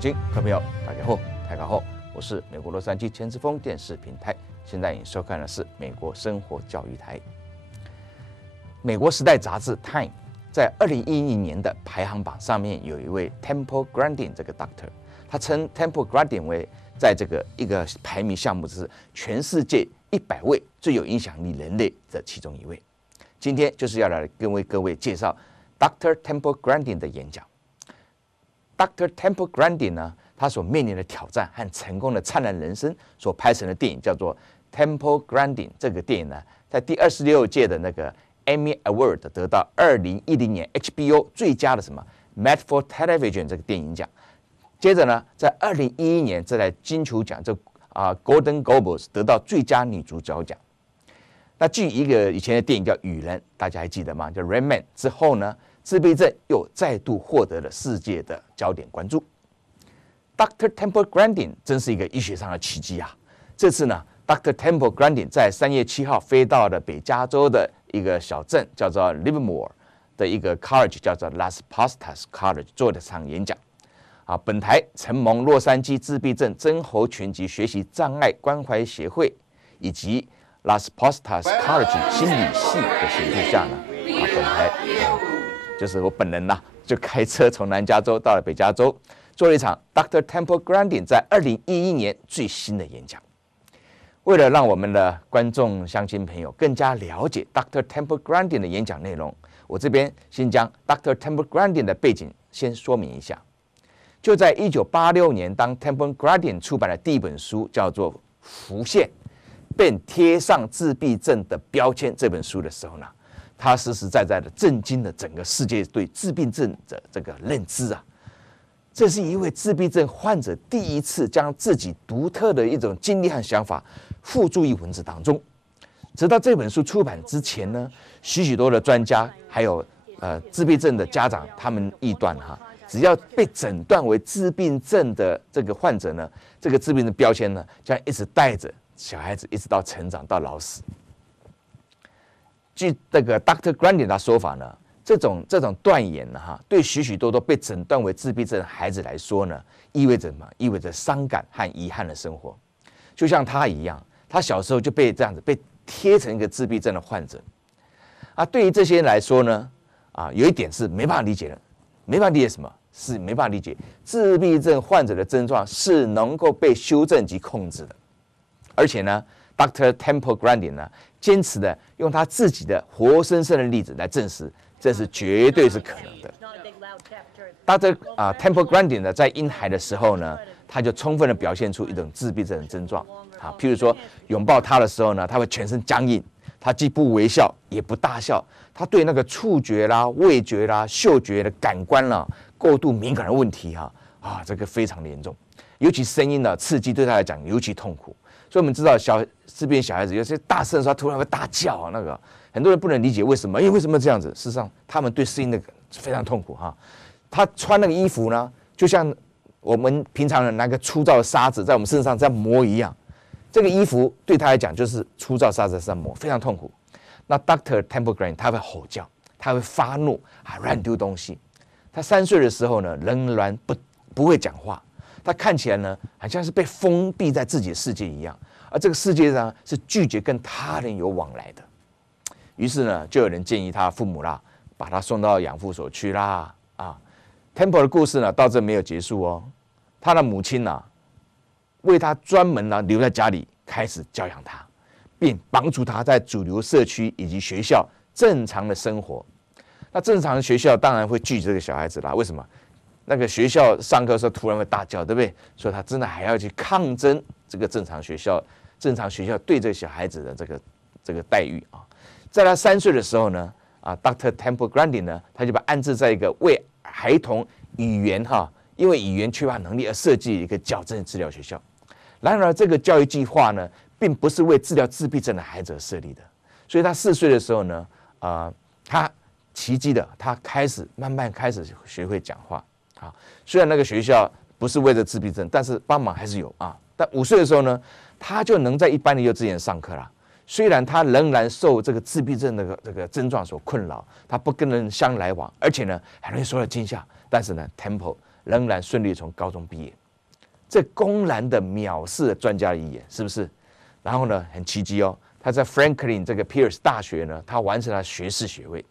乡亲，各位朋友，大家好，大家好，我是美国洛杉矶千之峰电视平台，现在你收看的是美国生活教育台。美国时代杂志 Time 在2011年的排行榜上面有一位 Temple Grandin 这个 doctor， 他称 Temple Grandin 为在这个一个排名项目是全世界100位最有影响力人类的其中一位。今天就是要来为各位介绍 Dr. Temple Grandin 的演讲。Dr. Temple Grandin 呢，他所面临的挑战和成功的灿烂人生所拍成的电影叫做 Temple Grandin。这个电影呢，在第26届的那个 Emmy Award 得到2010年 HBO 最佳的什么 Made for Television 这个电影奖。接着呢，在2011年再来金球奖Golden Globes 得到最佳女主角奖。那继一个以前的电影叫《雨人》，大家还记得吗？叫《Rain Man》之后呢，自闭症又再度获得了世界的焦点关注。Dr. Temple Grandin 真是一个医学上的奇迹啊！这次呢 ，Dr. Temple Grandin 在3月7号飞到了北加州的一个小镇，叫做 Livermore 的一个 college， 叫做 Las Pastas College 做了场演讲。本台承蒙洛杉矶自闭症曾侯群及学习障碍关怀协会以及 Las Pastas College 心理系的协助下呢，本台就是我本人就开车从南加州到了北加州，做了一场 Dr. Temple Grandin 在2011年最新的演讲。为了让我们的观众乡亲朋友更加了解 Dr. Temple Grandin 的演讲内容，我这边先将 Dr. Temple Grandin 的背景先说明一下。就在1986年，当 Temple Grandin 出版的第一本书叫做《浮现：被贴上自闭症的标签》这本书的时候呢，他实实在在的震惊了整个世界对自闭症的这个认知啊！这是一位自闭症患者第一次将自己独特的一种经历和想法付诸于文字当中。直到这本书出版之前呢，许多的专家还有自闭症的家长，他们臆断只要被诊断为自闭症的这个患者呢，这个自闭症标签呢，将一直带着小孩子一直到成长到老死。据这个 Dr. Grandin 的说法呢，这种断言呢，对许多被诊断为自闭症的孩子来说呢，意味着什么？意味着伤感和遗憾的生活。就像他一样，他小时候就被这样子被贴成一个自闭症的患者。对于这些人来说呢，有一点是没办法理解的，没办法理解什么？是没办法理解自闭症患者的症状是能够被修正及控制的。而且呢 ，Dr. Temple Grandin 呢，坚持的用他自己的活生生的例子来证实，这是绝对是可能的。Dr. Temple Grandin 呢，在婴孩的时候呢，他就充分的表现出一种自闭症的症状。譬如说拥抱他的时候呢，他会全身僵硬，他既不微笑也不大笑，他对那个触觉啦、味觉啦、嗅觉的感官啦过度敏感的问题这个非常的严重，尤其声音的刺激对他来讲尤其痛苦。所以我们知道自闭症小孩子有些大声的时候，他突然会大叫很多人不能理解为什么，为什么这样子？事实上，他们对声音非常痛苦他穿那个衣服呢，就像我们平常人拿个粗糙的沙子在我们身上这样磨一样，这个衣服对他来讲就是粗糙沙子在上磨，非常痛苦。那 Dr. Temple Grandin 他会吼叫，他会发怒，乱丢东西。他3岁的时候呢，仍然不会讲话。他看起来呢，好像是被封闭在自己的世界一样，而这个世界上是拒绝跟他人有往来的。于是呢，就有人建议他父母把他送到养父所去啦。Temple 的故事呢，到这没有结束哦。他的母亲为他专门留在家里，开始教养他，并帮助他在主流社区以及学校正常的生活。那正常的学校当然会拒绝这个小孩子啦。为什么？那个学校上课的时候突然会大叫，对不对？所以他真的还要去抗争这个正常学校对这个小孩子的这个待遇在他3岁的时候呢，Dr. Temple Grandin 呢，他就把安置在一个为孩童语言因为语言缺乏能力而设计一个矫正治疗学校。然而，这个教育计划呢，并不是为治疗自闭症的孩子而设立的。所以他4岁的时候呢，他奇迹的，他慢慢开始学会讲话。虽然那个学校不是为了自闭症，但是帮忙还是有但5岁的时候呢，他就能在一般的幼稚园上课了。虽然他仍然受这个自闭症的这个症状所困扰，他不跟人相来往，而且呢，很容易受到惊吓，但是呢 ，Temple 仍然顺利从高中毕业，这公然的藐视了专家的遗言，是不是？然后呢，很奇迹哦，他在 Franklin 这个 Pierce 大学呢，他完成了学士学位，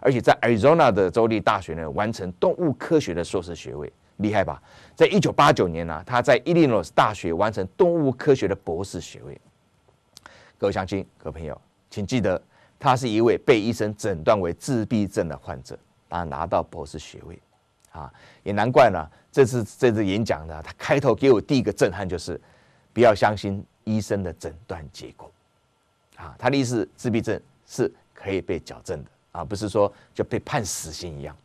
而且在 Arizona 的州立大学呢，完成动物科学的硕士学位，厉害吧？在1989年呢，他在 Illinois 大学完成动物科学的博士学位。各位乡亲、各位朋友，请记得，他是一位被医生诊断为自闭症的患者，他拿到博士学位，也难怪呢。这次演讲呢，他开头给我第一个震撼就是，不要相信医生的诊断结果，他的意思，自闭症是可以被矫正的，不是说就被判死刑一样。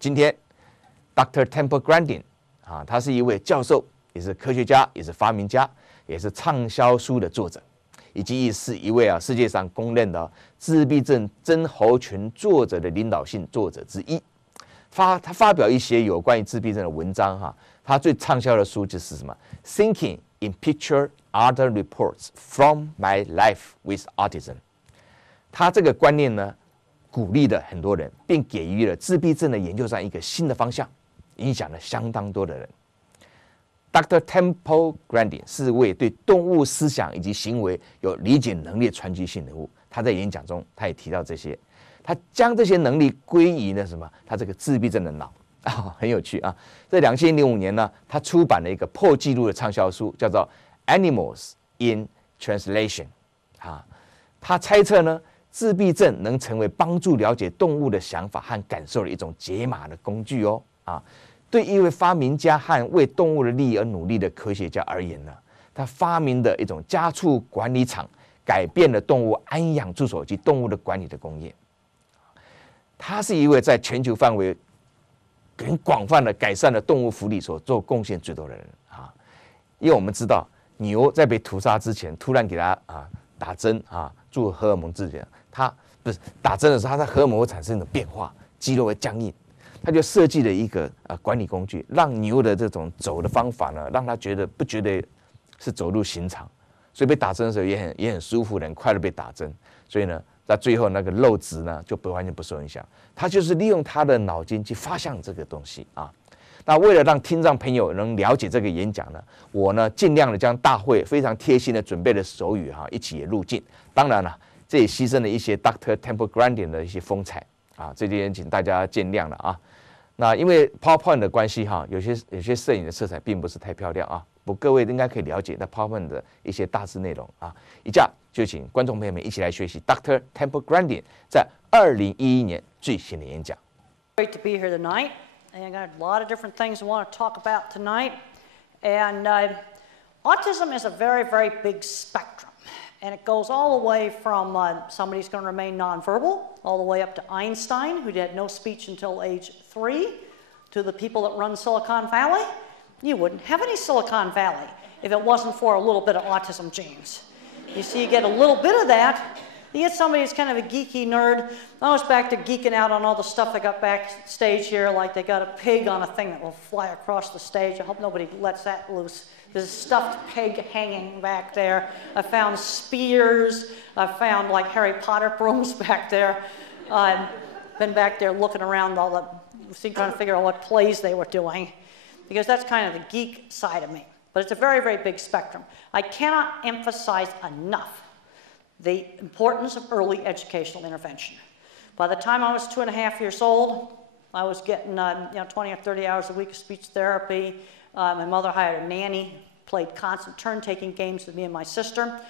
今天 ，Dr. Temple Grandin 他是一位教授，也是科学家，也是发明家，也是畅销书的作者，以及是一位世界上公认的自闭症症候群作者的领导性作者之一。他发表一些有关于自闭症的文章，他最畅销的书就是什么 ？Thinking in Picture Other Reports from My Life with Autism。他这个观念呢，鼓励了很多人，并给予了自闭症的研究上一个新的方向，影响了相当多的人。Dr. Temple Grandin 是位对动物思想以及行为有理解能力的传奇性人物。他在演讲中，他也提到这些。他将这些能力归于呢什么？他这个自闭症的脑很有趣啊！在2005年呢，他出版了一个破纪录的畅销书，叫做《Animals in Translation》他猜测呢，自闭症能成为帮助了解动物的想法和感受的一种解码的工具哦对一位发明家和为动物的利益而努力的科学家而言呢，他发明的一种家畜管理场，改变了动物安养住所及动物的管理的工业。他是一位在全球范围很广泛的改善了动物福利所做贡献最多的人因为我们知道牛在被屠杀之前，突然给它打针做荷尔蒙治疗，它不是打针的时候，它的荷尔蒙会产生一种变化，肌肉会僵硬，他就设计了一个管理工具，让牛的这种走的方法呢，让它不觉得是走路寻常，所以被打针的时候也很舒服的，很快的被打针，所以呢。那最后那个肉质呢，就完全不受影响。他就是利用他的脑筋去发想这个东西那为了让听障朋友能了解这个演讲呢，我呢尽量的将大会非常贴心的准备的手语一起也录进。当然了，这也牺牲了一些 Dr. Temple Grandin 的一些风采这点请大家见谅了那因为 PowerPoint 的关系有些摄影的色彩并不是太漂亮不过各位应该可以了解那 PowerPoint 的一些大致内容以下就请观众朋友们一起来学习 Dr. Temple Grandin 在2011年最新的演讲。 Great to be here tonight, and I got a lot of different things I want to talk about tonight. And autism is a very, very big spectrum, and it goes all the way from somebody who's going to remain nonverbal, all the way up to Einstein, who had no speech until age 3, to the people that run Silicon Valley. You wouldn't have any Silicon Valley if it wasn't for a little bit of autism genes. You see, you get a little bit of that. You get somebody who's kind of a geeky nerd. I was back to geeking out on all the stuff they got backstage here, like they got a pig on a thing that will fly across the stage. I hope nobody lets that loose. There's a stuffed pig hanging back there. I found spears. I found like Harry Potter brooms back there. I've been back there looking around all the, trying to figure out what plays they were doing, because that's kind of the geek side of me. But it's a very, very big spectrum. I cannot emphasize enough the importance of early educational intervention. By the time I was 2.5 years old, I was getting 20 or 30 hours a week of speech therapy. My mother hired a nanny, played constant turn-taking games with me and my sister.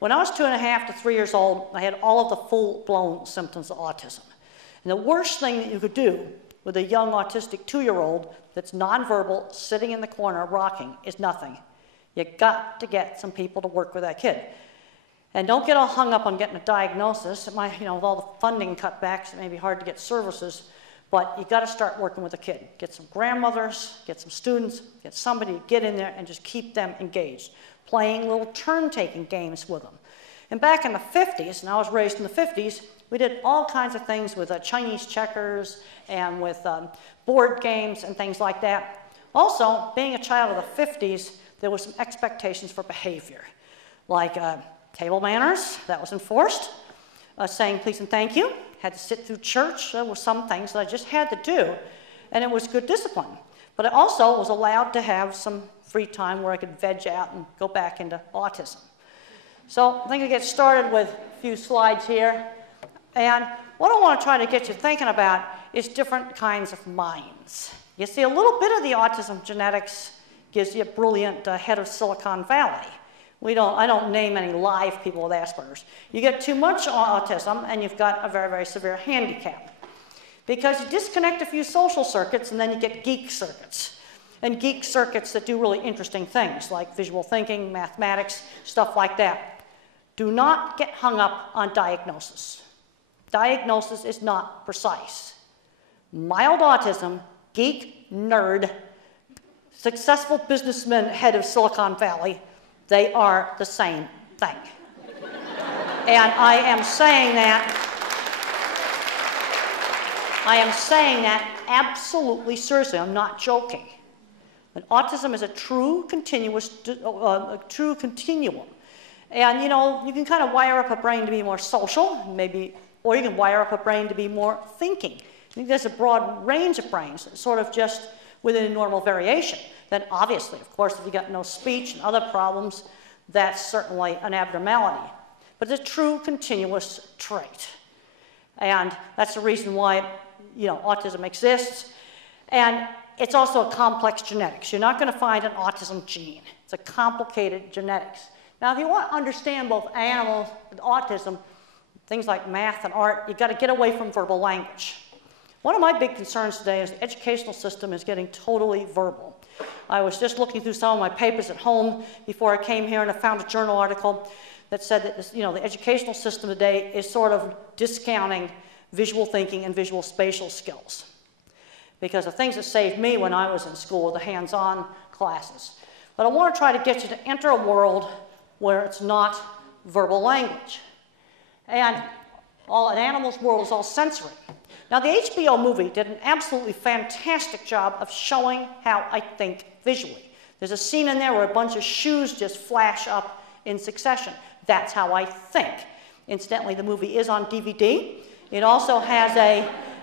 When I was 2.5 to 3 years old, I had all of the full-blown symptoms of autism. And the worst thing that you could do with a young autistic 2-year-old that's nonverbal, sitting in the corner rocking, is nothing. You got to get some people to work with that kid. And don't get all hung up on getting a diagnosis. With all the funding cutbacks, it may be hard to get services, but you got to start working with a kid. Get some grandmothers, get some students, get somebody to get in there and just keep them engaged, playing little turn-taking games with them. And back in the 50s, and I was raised in the 50s, we did all kinds of things with Chinese checkers and with board games and things like that. Also, being a child of the 50s, there were some expectations for behavior, like table manners, that was enforced. Saying please and thank you, had to sit through church. There were some things that I just had to do, and it was good discipline. But I also was allowed to have some free time where I could veg out and go back into autism. So I think I'll get started with a few slides here. And what I want to try to get you thinking about is different kinds of minds. You see, a little bit of the autism genetics gives you a brilliant head of Silicon Valley. I don't name any live people with Asperger's. You get too much autism and you've got a very, very severe handicap. Because you disconnect a few social circuits and then you get geek circuits. And geek circuits that do really interesting things like visual thinking, mathematics, stuff like that. Do not get hung up on diagnosis. Diagnosis is not precise. Mild autism, geek, nerd, successful businessman, head of Silicon Valley, they are the same thing. And I am saying that absolutely seriously. I'm not joking. And autism is a true continuum. And you know, you can kind of wire up a brain to be more social, maybe, or you can wire up a brain to be more thinking. I think there's a broad range of brains, sort of just within a normal variation. Then obviously, of course, if you've got no speech and other problems, that's certainly an abnormality. But it's a true continuous trait. And that's the reason why, you know, autism exists. And it's also a complex genetics. You're not going to find an autism gene. It's a complicated genetics. Now, if you want to understand both animals and autism, things like math and art, you've got to get away from verbal language. One of my big concerns today is the educational system is getting totally verbal. I was just looking through some of my papers at home before I came here, and I found a journal article that said that this, you know, the educational system today is sort of discounting visual thinking and visual spatial skills. Because the things that saved me when I was in school were the hands-on classes. But I want to try to get you to enter a world where it's not verbal language. And an animal's world is all sensory. Now, the HBO movie did an absolutely fantastic job of showing how I think visually. There's a scene in there where a bunch of shoes just flash up in succession. That's how I think. Incidentally, the movie is on DVD. It also has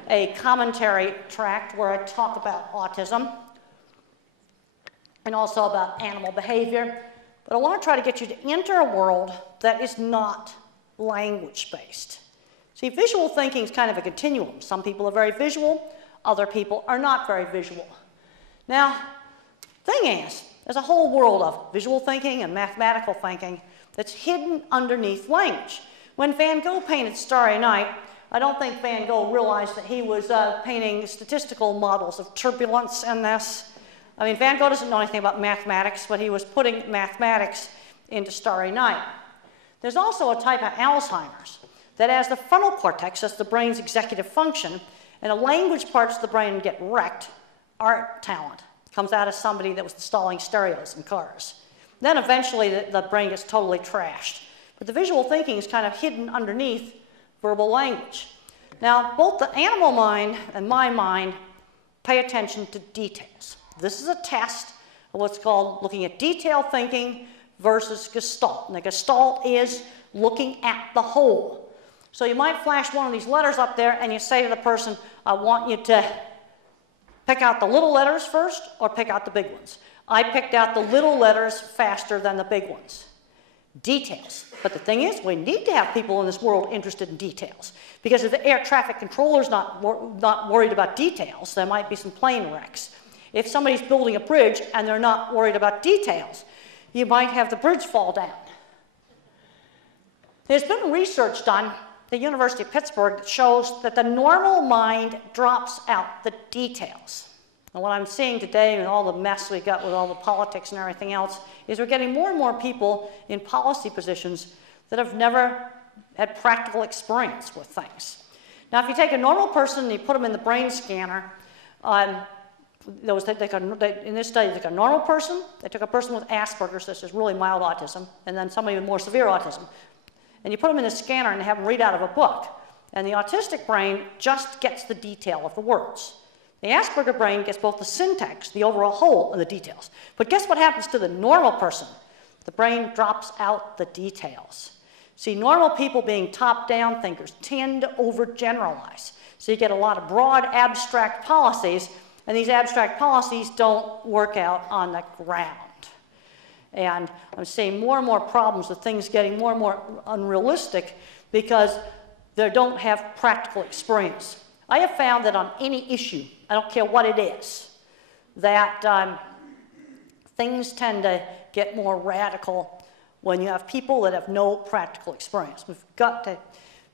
a commentary tract where I talk about autism and also about animal behavior. But I want to try to get you to enter a world that is not language-based. See, visual thinking is kind of a continuum. Some people are very visual, other people are not very visual. Now, the thing is, there's a whole world of visual thinking and mathematical thinking that's hidden underneath language. When Van Gogh painted Starry Night, I don't think Van Gogh realized that he was painting statistical models of turbulence in this. I mean, Van Gogh doesn't know anything about mathematics, but he was putting mathematics into Starry Night. There's also a type of Alzheimer's that has the frontal cortex, that's the brain's executive function, and the language parts of the brain get wrecked. Art talent comes out of somebody that was installing stereos in cars. Then eventually the brain gets totally trashed. But the visual thinking is kind of hidden underneath verbal language. Now, both the animal mind and my mind pay attention to details. This is a test of what's called looking at detail thinking versus Gestalt. And the Gestalt is looking at the whole. So you might flash one of these letters up there and you say to the person, I want you to pick out the little letters first or pick out the big ones. I picked out the little letters faster than the big ones. Details. But the thing is, we need to have people in this world interested in details. Because if the air traffic controller's not worried about details, there might be some plane wrecks. If somebody's building a bridge and they're not worried about details, you might have the bridge fall down. There's been research done at the University of Pittsburgh that shows that the normal mind drops out the details. And what I'm seeing today and all the mess we got with all the politics and everything else is we're getting more and more people in policy positions that have never had practical experience with things. Now, if you take a normal person and you put them in the brain scanner, in this study, they took a normal person, they took a person with Asperger's, this is really mild autism, and then somebody with more severe autism. And you put them in the scanner and have them read out of a book. And the autistic brain just gets the detail of the words. The Asperger brain gets both the syntax, the overall whole, and the details. But guess what happens to the normal person? The brain drops out the details. See, normal people being top-down thinkers tend to overgeneralize. So you get a lot of broad, abstract policies, And these abstract policies don't work out on the ground. And I'm seeing more and more problems with things getting more and more unrealistic because they don't have practical experience. I have found that on any issue, I don't care what it is, that things tend to get more radical when you have people that have no practical experience. We've got to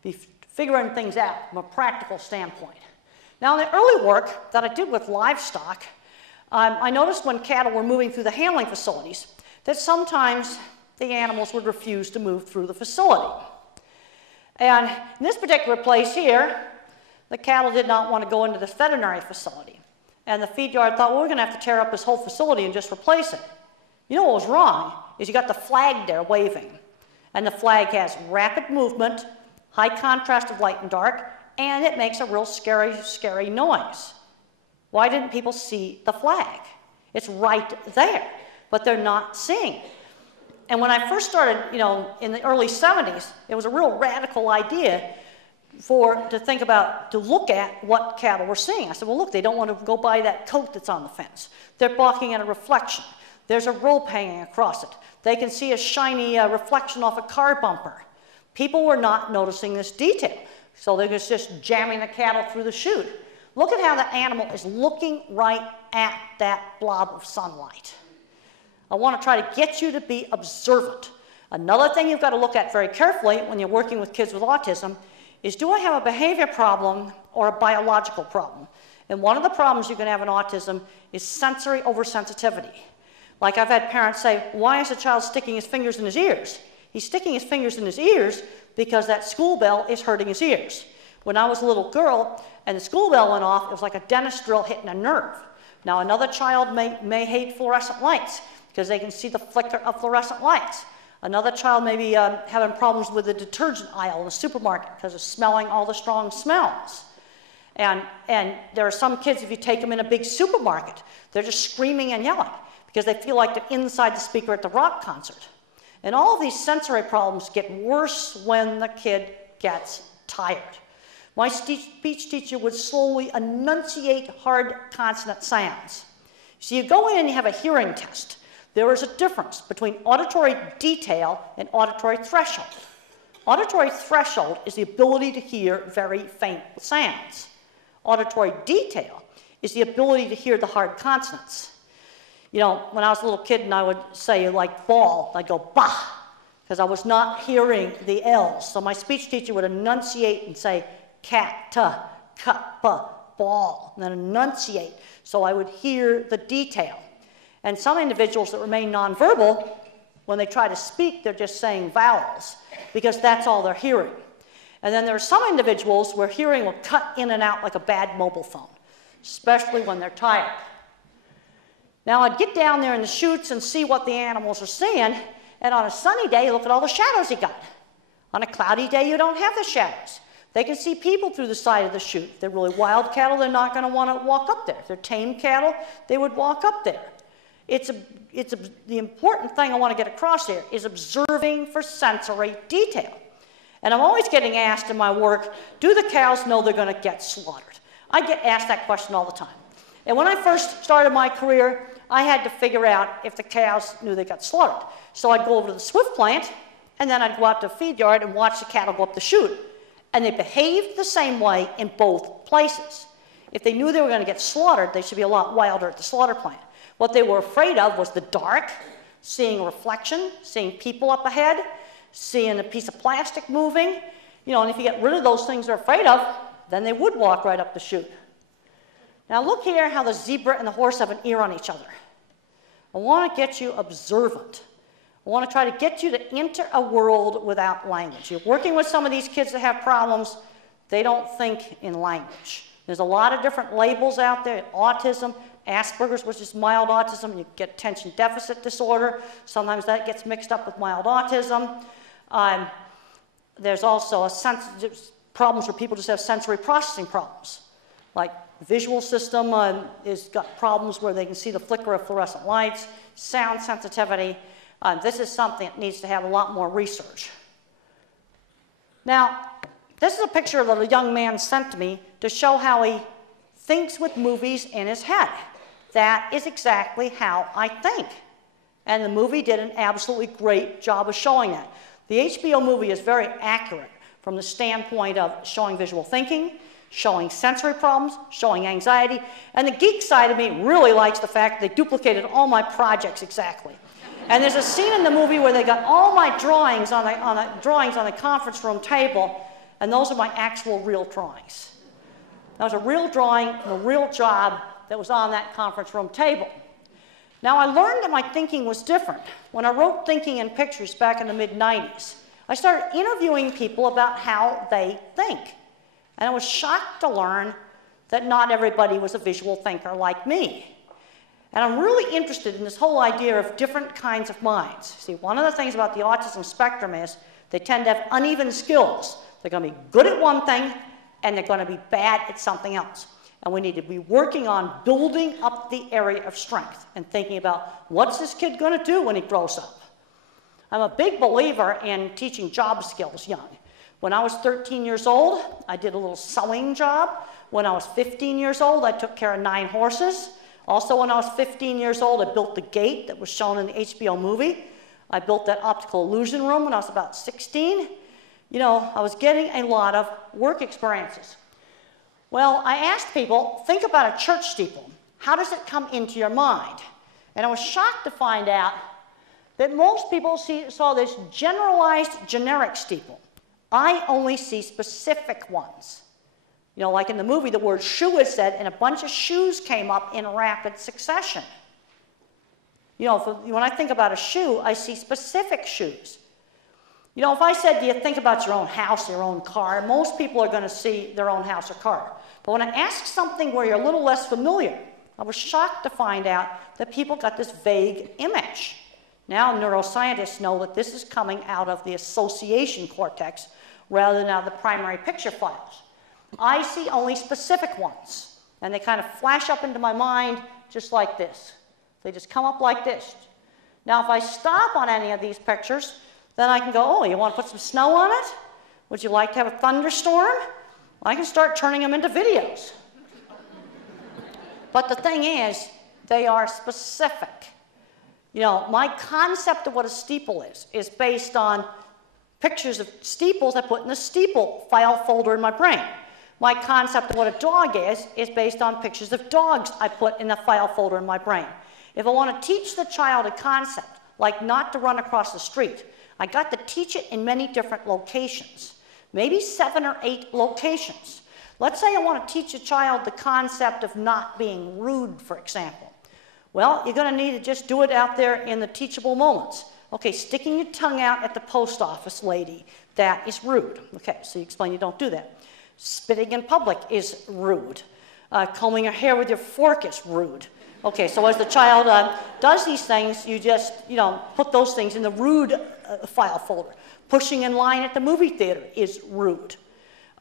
be figuring things out from a practical standpoint. Now, in the early work that I did with livestock, I noticed when cattle were moving through the handling facilities that sometimes the animals would refuse to move through the facility. And in this particular place here, the cattle did not want to go into this veterinary facility. And the feed yard thought, well, we're going to have to tear up this whole facility and just replace it. You know what was wrong is you got the flag there waving. And the flag has rapid movement, high contrast of light and dark, and it makes a real scary, scary noise. Why didn't people see the flag? It's right there, but they're not seeing it. And when I first started, in the early 70s, it was a real radical idea to look at what cattle were seeing. I said, well, look, they don't want to go by that coat that's on the fence. They're balking at a reflection. There's a rope hanging across it. They can see a shiny reflection off a car bumper. People were not noticing this detail. So they're just jamming the cattle through the chute. Look at how the animal is looking right at that blob of sunlight. I want to try to get you to be observant. Another thing you've got to look at very carefully when you're working with kids with autism is, do I have a behavior problem or a biological problem? And one of the problems you can have in autism is sensory oversensitivity. Like I've had parents say, why is the child sticking his fingers in his ears? He's sticking his fingers in his ears because that school bell is hurting his ears. When I was a little girl and the school bell went off, it was like a dentist drill hitting a nerve. Now another child may hate fluorescent lights because they can see the flicker of fluorescent lights. Another child may be having problems with the detergent aisle in the supermarket because of smelling all the strong smells. And there are some kids, if you take them in a big supermarket, they're just screaming and yelling because they feel like they're inside the speaker at the rock concert. And all of these sensory problems get worse when the kid gets tired. My speech teacher would slowly enunciate hard consonant sounds. So you go in and you have a hearing test. There is a difference between auditory detail and auditory threshold. Auditory threshold is the ability to hear very faint sounds. Auditory detail is the ability to hear the hard consonants. When I was a little kid and I would say like ball, I'd go bah, because I was not hearing the L's. So my speech teacher would enunciate and say cat, cuppa, ball, and then enunciate so I would hear the detail. And some individuals that remain nonverbal, when they try to speak, they're just saying vowels because that's all they're hearing. And then there are some individuals where hearing will cut in and out like a bad mobile phone, especially when they're tired. Now, I'd get down there in the chutes and see what the animals are seeing, and on a sunny day, look at all the shadows you got. On a cloudy day, you don't have the shadows. They can see people through the side of the chute. If they're really wild cattle, they're not going to want to walk up there. If they're tame cattle, they would walk up there. The important thing I want to get across here is observing for sensory detail. And I'm always getting asked in my work, do the cows know they're going to get slaughtered? I get asked that question all the time. And when I first started my career, I had to figure out if the cows knew they got slaughtered. So I'd go over to the Swift plant, and then I'd go out to the feed yard and watch the cattle go up the chute. And they behaved the same way in both places. If they knew they were going to get slaughtered, they should be a lot wilder at the slaughter plant. What they were afraid of was the dark, seeing a reflection, seeing people up ahead, seeing a piece of plastic moving. And if you get rid of those things they're afraid of, then they would walk right up the chute. Now look here how the zebra and the horse have an ear on each other. I want to get you observant. I want to try to get you to enter a world without language. You're working with some of these kids that have problems. They don't think in language. There's a lot of different labels out there. Autism, Asperger's, which is mild autism. You get attention deficit disorder. Sometimes that gets mixed up with mild autism. There's also problems where people just have sensory processing problems. Like the visual system has got problems where they can see the flicker of fluorescent lights, sound sensitivity. This is something that needs to have a lot more research. Now, this is a picture that a young man sent to me to show how he thinks with movies in his head. That is exactly how I think. And the movie did an absolutely great job of showing that. The HBO movie is very accurate from the standpoint of showing visual thinking, showing sensory problems, showing anxiety, and the geek side of me really likes the fact that they duplicated all my projects exactly. And there's a scene in the movie where they got all my drawings on the conference room table, and those are my actual real drawings. That was a real drawing and a real job that was on that conference room table. Now, I learned that my thinking was different. When I wrote Thinking in Pictures back in the mid-90s, I started interviewing people about how they think. And I was shocked to learn that not everybody was a visual thinker like me. And I'm really interested in this whole idea of different kinds of minds. See, one of the things about the autism spectrum is they tend to have uneven skills. They're going to be good at one thing, and they're going to be bad at something else. And we need to be working on building up the area of strength and thinking about what's this kid going to do when he grows up. I'm a big believer in teaching job skills young. When I was 13 years old, I did a little sewing job. When I was 15 years old, I took care of 9 horses. Also, when I was 15 years old, I built the gate that was shown in the HBO movie. I built that optical illusion room when I was about 16. You know, I was getting a lot of work experiences. Well, I asked people, think about a church steeple. How does it come into your mind? And I was shocked to find out that most people saw this generalized, generic steeple. I only see specific ones. You know, like in the movie, the word shoe is said, and a bunch of shoes came up in rapid succession. You know, when I think about a shoe, I see specific shoes. You know, if I said, do you think about your own house, your own car, most people are going to see their own house or car. But when I ask something where you're a little less familiar, I was shocked to find out that people got this vague image. Now neuroscientists know that this is coming out of the association cortex rather than out of the primary picture files. I see only specific ones, and they kind of flash up into my mind just like this. They just come up like this. Now, if I stop on any of these pictures, then I can go, oh, you want to put some snow on it? Would you like to have a thunderstorm? I can start turning them into videos. But the thing is, they are specific. You know, my concept of what a steeple is based on pictures of steeples I put in the steeple file folder in my brain. My concept of what a dog is based on pictures of dogs I put in the file folder in my brain. If I want to teach the child a concept, like not to run across the street, I got to teach it in many different locations, maybe 7 or 8 locations. Let's say I want to teach a child the concept of not being rude, for example. Well, you're going to need to just do it out there in the teachable moments. Okay, sticking your tongue out at the post office lady, that is rude. Okay, so you explain you don't do that. Spitting in public is rude. Combing your hair with your fork is rude. Okay, so as the child does these things, you just, put those things in the rude file folder. Pushing in line at the movie theater is rude.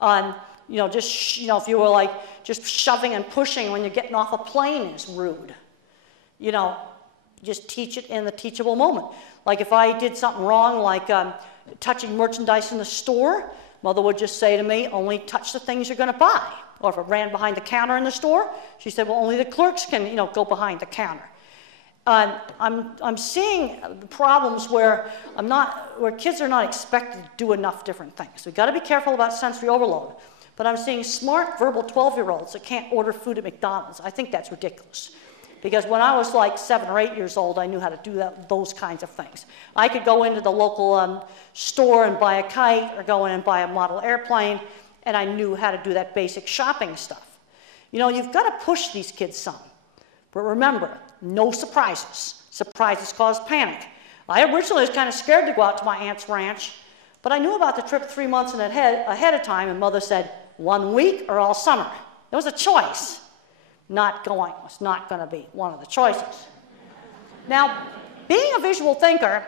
If you were like just shoving and pushing when you're getting off a plane is rude. Just teach it in the teachable moment. Like if I did something wrong, like touching merchandise in the store, Mother would just say to me, only touch the things you're going to buy. Or if I ran behind the counter in the store, she said, well, only the clerks can, go behind the counter. I'm seeing problems where kids are not expected to do enough different things. We've got to be careful about sensory overload. But I'm seeing smart, verbal 12-year-olds that can't order food at McDonald's. I think that's ridiculous. Because when I was like 7 or 8 years old, I knew how to do those kinds of things. I could go into the local store and buy a kite or go in and buy a model airplane, and I knew how to do that basic shopping stuff. You've got to push these kids some. But remember, no surprises. Surprises cause panic. I originally was kind of scared to go out to my aunt's ranch, but I knew about the trip 3 months ahead of time, and Mother said, 1 week or all summer. There was a choice. Not going was not going to be one of the choices. Now, being a visual thinker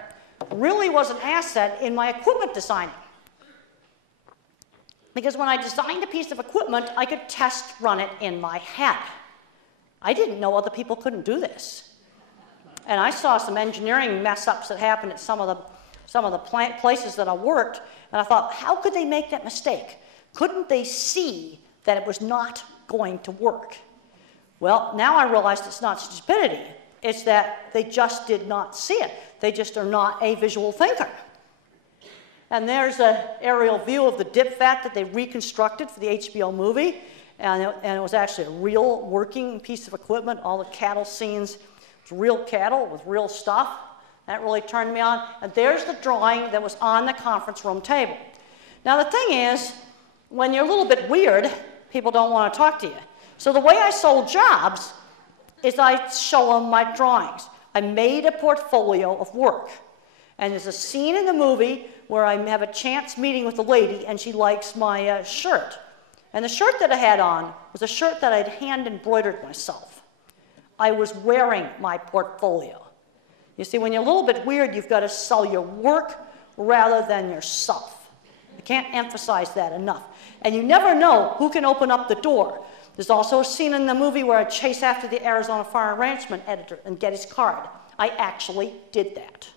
really was an asset in my equipment designing. Because when I designed a piece of equipment, I could test run it in my head. I didn't know other people couldn't do this. And I saw some engineering mess-ups that happened at some of the places that I worked, and I thought, how could they make that mistake? Couldn't they see that it was not going to work? Well, now I realized it's not stupidity. It's that they just did not see it. They just are not a visual thinker. And there's an aerial view of the dip vat that they reconstructed for the HBO movie. And it was actually a real working piece of equipment. All the cattle scenes, it was real cattle with real stuff. That really turned me on. And there's the drawing that was on the conference room table. Now the thing is, when you're a little bit weird, people don't want to talk to you. So the way I sold jobs is I show them my drawings. I made a portfolio of work. And there's a scene in the movie where I have a chance meeting with a lady and she likes my shirt. And the shirt that I had on was a shirt that I'd hand embroidered myself. I was wearing my portfolio. You see, when you're a little bit weird, you've got to sell your work rather than yourself. I can't emphasize that enough. And you never know who can open up the door. There's also a scene in the movie where I chase after the Arizona Farm Ranchman editor and get his card. I actually did that.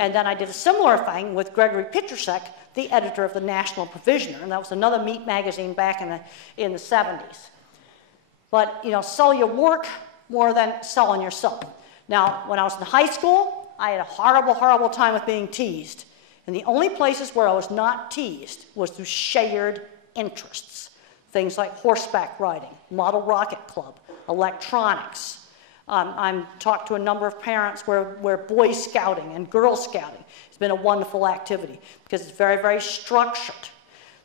And then I did a similar thing with Gregory Petrusek, the editor of the National Provisioner, and that was another meat magazine back in the 70s. But, you know, sell your work more than selling yourself. Now, when I was in high school, I had a horrible, horrible time with being teased. And the only places where I was not teased was through shared interests. Things like horseback riding, model rocket club, electronics. I'm talked to a number of parents where Boy Scouting and Girl Scouting has been a wonderful activity because it's very, very structured.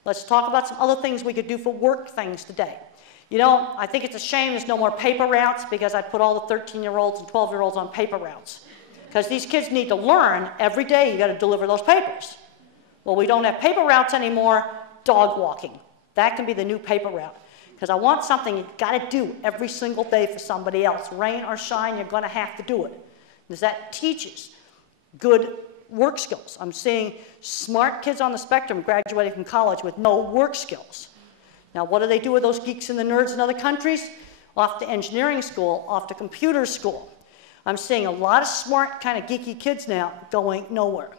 Let's talk about some other things we could do for work things today. You know, I think it's a shame there's no more paper routes because I put all the 13-year-olds and 12-year-olds on paper routes. Because these kids need to learn every day you got to deliver those papers. Well, we don't have paper routes anymore, dog walking. That can be the new paper route. Because I want something you've got to do every single day for somebody else. Rain or shine, you're going to have to do it. Because that teaches good work skills. I'm seeing smart kids on the spectrum graduating from college with no work skills. Now, what do they do with those geeks and the nerds in other countries? Off to engineering school, off to computer school. I'm seeing a lot of smart, kind of geeky kids now going nowhere.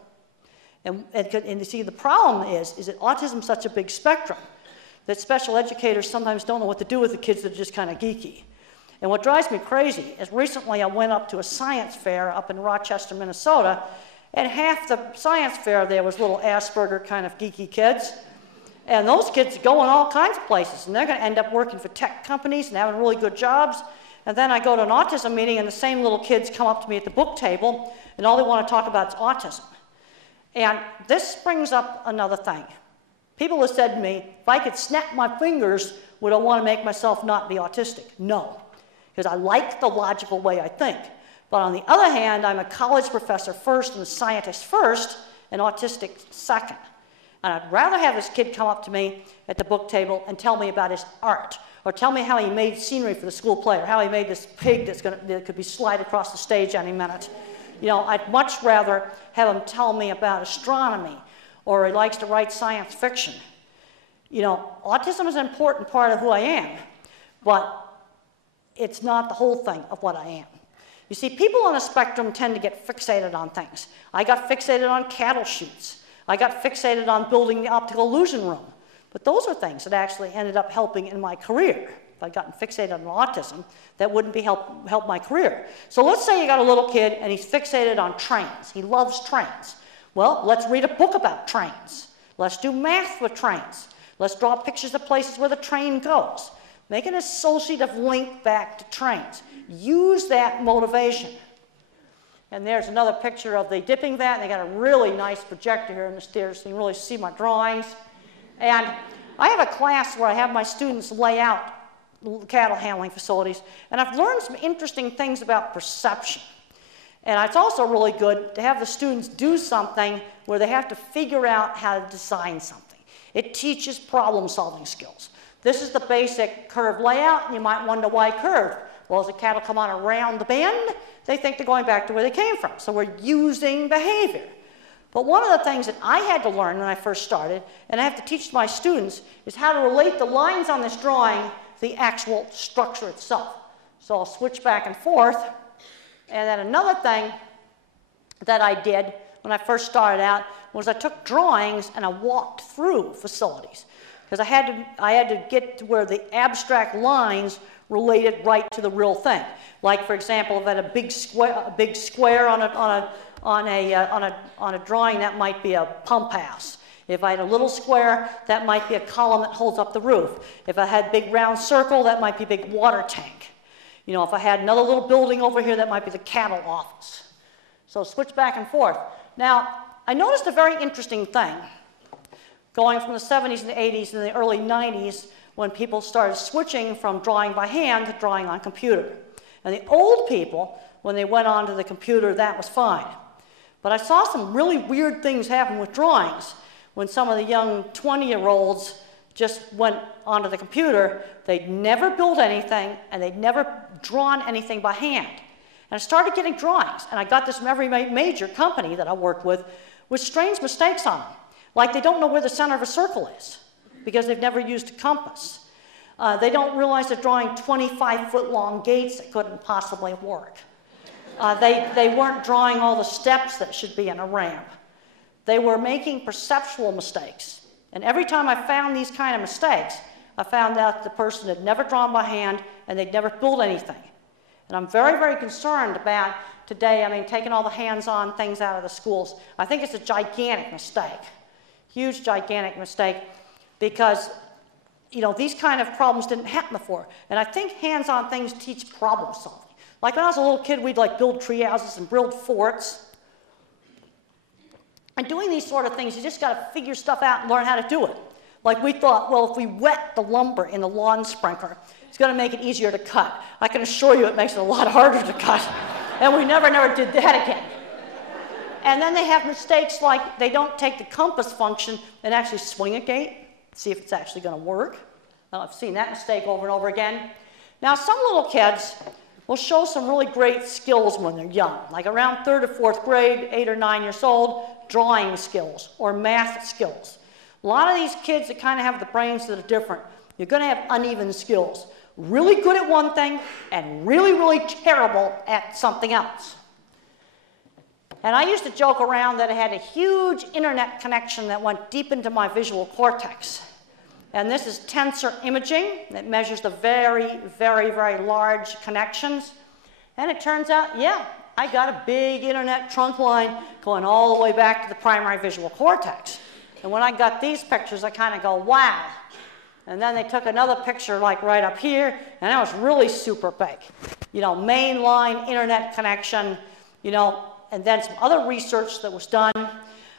And you see, the problem is that autism is such a big spectrum that special educators sometimes don't know what to do with the kids that are just kind of geeky. And what drives me crazy is recently I went up to a science fair up in Rochester, Minnesota, and half the science fair there was little Asperger kind of geeky kids. And those kids go in all kinds of places, and they're going to end up working for tech companies and having really good jobs. And then I go to an autism meeting, and the same little kids come up to me at the book table, and all they want to talk about is autism. And this brings up another thing. People have said to me, if I could snap my fingers, would I want to make myself not be autistic? No, because I like the logical way I think. But on the other hand, I'm a college professor first and a scientist first, and autistic second. And I'd rather have this kid come up to me at the book table and tell me about his art, or tell me how he made scenery for the school play, or how he made this pig that could be slid across the stage any minute. You know, I'd much rather have him tell me about astronomy, or he likes to write science fiction. You know, autism is an important part of who I am, but it's not the whole thing of what I am. You see, people on a spectrum tend to get fixated on things. I got fixated on cattle chutes. I got fixated on building the optical illusion room. But those are things that actually ended up helping in my career. If I'd gotten fixated on autism, that wouldn't be help my career. So let's say you got a little kid and he's fixated on trains. He loves trains. Well, let's read a book about trains. Let's do math with trains. Let's draw pictures of places where the train goes. Make an associative link back to trains. Use that motivation. And there's another picture of the dipping vat. And they got a really nice projector here in the stairs so you can really see my drawings. And I have a class where I have my students lay out cattle handling facilities. And I've learned some interesting things about perception. And it's also really good to have the students do something where they have to figure out how to design something. It teaches problem-solving skills. This is the basic curve layout, and you might wonder why curved. Well, as the cattle come on around the bend, they think they're going back to where they came from. So we're using behavior. But one of the things that I had to learn when I first started, and I have to teach my students, is how to relate the lines on this drawing to the actual structure itself. So I'll switch back and forth. And then another thing that I did when I first started out was I took drawings and I walked through facilities. because I had to get to where the abstract lines related right to the real thing. Like, for example, if I had a big square on a drawing, that might be a pump house. If I had a little square, that might be a column that holds up the roof. If I had a big round circle, that might be a big water tank. You know, if I had another little building over here, that might be the cattle office. So switch back and forth. Now, I noticed a very interesting thing going from the 70s and the 80s and the early 90s when people started switching from drawing by hand to drawing on computer. And the old people, when they went onto the computer, that was fine. But I saw some really weird things happen with drawings. When some of the young 20-year-olds just went onto the computer, they'd never built anything, and they'd never drawn anything by hand. And I started getting drawings, and I got this from every major company that I worked with strange mistakes on them. Like they don't know where the center of a circle is, because they've never used a compass. They don't realize they're drawing 25-foot-long gates that couldn't possibly work. They weren't drawing all the steps that should be in a ramp. They were making perceptual mistakes. And every time I found these kind of mistakes, I found out the person had never drawn by hand and they'd never built anything. And I'm very, very concerned about today, taking all the hands-on things out of the schools. I think it's a gigantic mistake, huge, gigantic mistake, because these kind of problems didn't happen before. And I think hands-on things teach problem solving. Like when I was a little kid, we'd build tree houses and build forts. And doing these sort of things, you just got to figure stuff out and learn how to do it. Like we thought, well, if we wet the lumber in the lawn sprinkler, it's going to make it easier to cut. I can assure you it makes it a lot harder to cut. And we never did that again. And then they have mistakes like they don't take the compass function and actually swing a gate, see if it's actually going to work. I've seen that mistake over and over again. Now, some little kids will show some really great skills when they're young, like around 3rd or 4th grade, 8 or 9 years old, drawing skills or math skills. A lot of these kids that kind of have the brains that are different, you're going to have uneven skills. Really good at one thing and really, really terrible at something else. And I used to joke around that I had a huge internet connection that went deep into my visual cortex. And this is tensor imaging that measures the very, very, very large connections. And it turns out, yeah, I got a big internet trunk line going all the way back to the primary visual cortex. And when I got these pictures, I kind of go, wow. And then they took another picture like right up here, and that was really super big. Mainline internet connection, and then some other research that was done.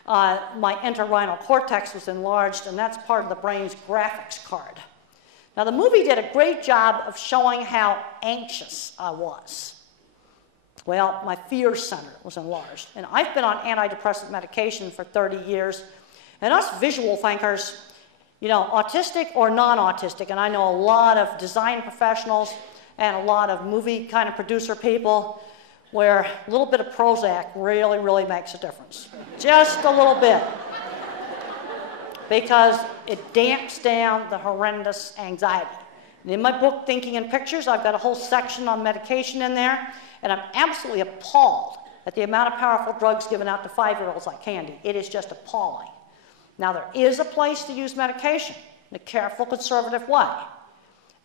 My entorhinal cortex was enlarged, and that's part of the brain's graphics card. Now, the movie did a great job of showing how anxious I was. Well, my fear center was enlarged. And I've been on antidepressant medication for 30 years. And us visual thinkers, autistic or non-autistic, and I know a lot of design professionals and a lot of movie kind of producer people where a little bit of Prozac really, really makes a difference. Just a little bit. Because it damps down the horrendous anxiety. And in my book, Thinking in Pictures, I've got a whole section on medication in there, and I'm absolutely appalled at the amount of powerful drugs given out to 5-year-olds like candy. It is just appalling. Now, there is a place to use medication in a careful, conservative way.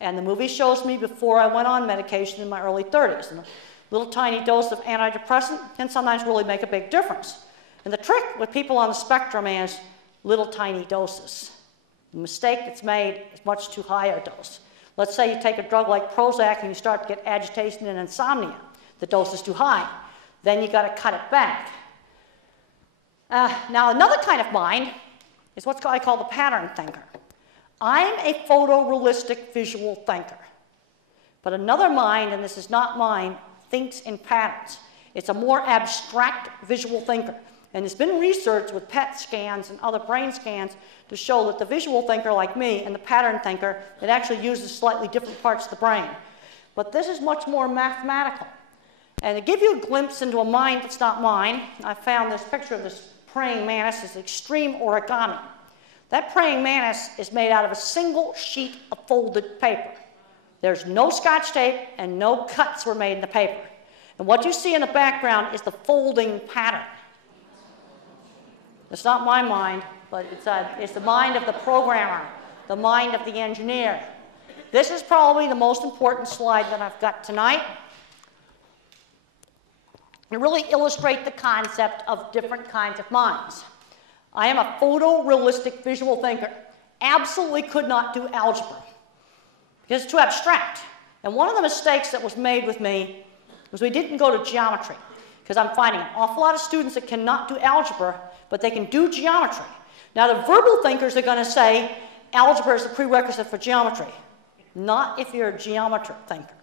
And the movie shows me before I went on medication in my early 30s. And a little tiny dose of antidepressant can sometimes really make a big difference. And the trick with people on the spectrum is little tiny doses. The mistake that's made is much too high a dose. Let's say you take a drug like Prozac and you start to get agitation and insomnia. The dose is too high. Then you got to cut it back. Now, another kind of mind is what I call the pattern thinker. I'm a photorealistic visual thinker. But another mind, and this is not mine, thinks in patterns. It's a more abstract visual thinker. And there's been research with PET scans and other brain scans to show that the visual thinker like me and the pattern thinker, it actually uses slightly different parts of the brain. But this is much more mathematical. And to give you a glimpse into a mind that's not mine, I found this picture of this praying mantis. This extreme origami. That praying mantis is made out of a single sheet of folded paper. There's no Scotch tape and no cuts were made in the paper. And what you see in the background is the folding pattern. It's not my mind, but it's the mind of the programmer the mind of the engineer. This is probably the most important slide that I've got tonight. To really illustrate the concept of different kinds of minds. I am a photorealistic visual thinker. Absolutely could not do algebra because it's too abstract. And one of the mistakes that was made with me was we didn't go to geometry, because I'm finding an awful lot of students that cannot do algebra, but they can do geometry. Now, the verbal thinkers are going to say algebra is a prerequisite for geometry. Not if you're a geometry thinker.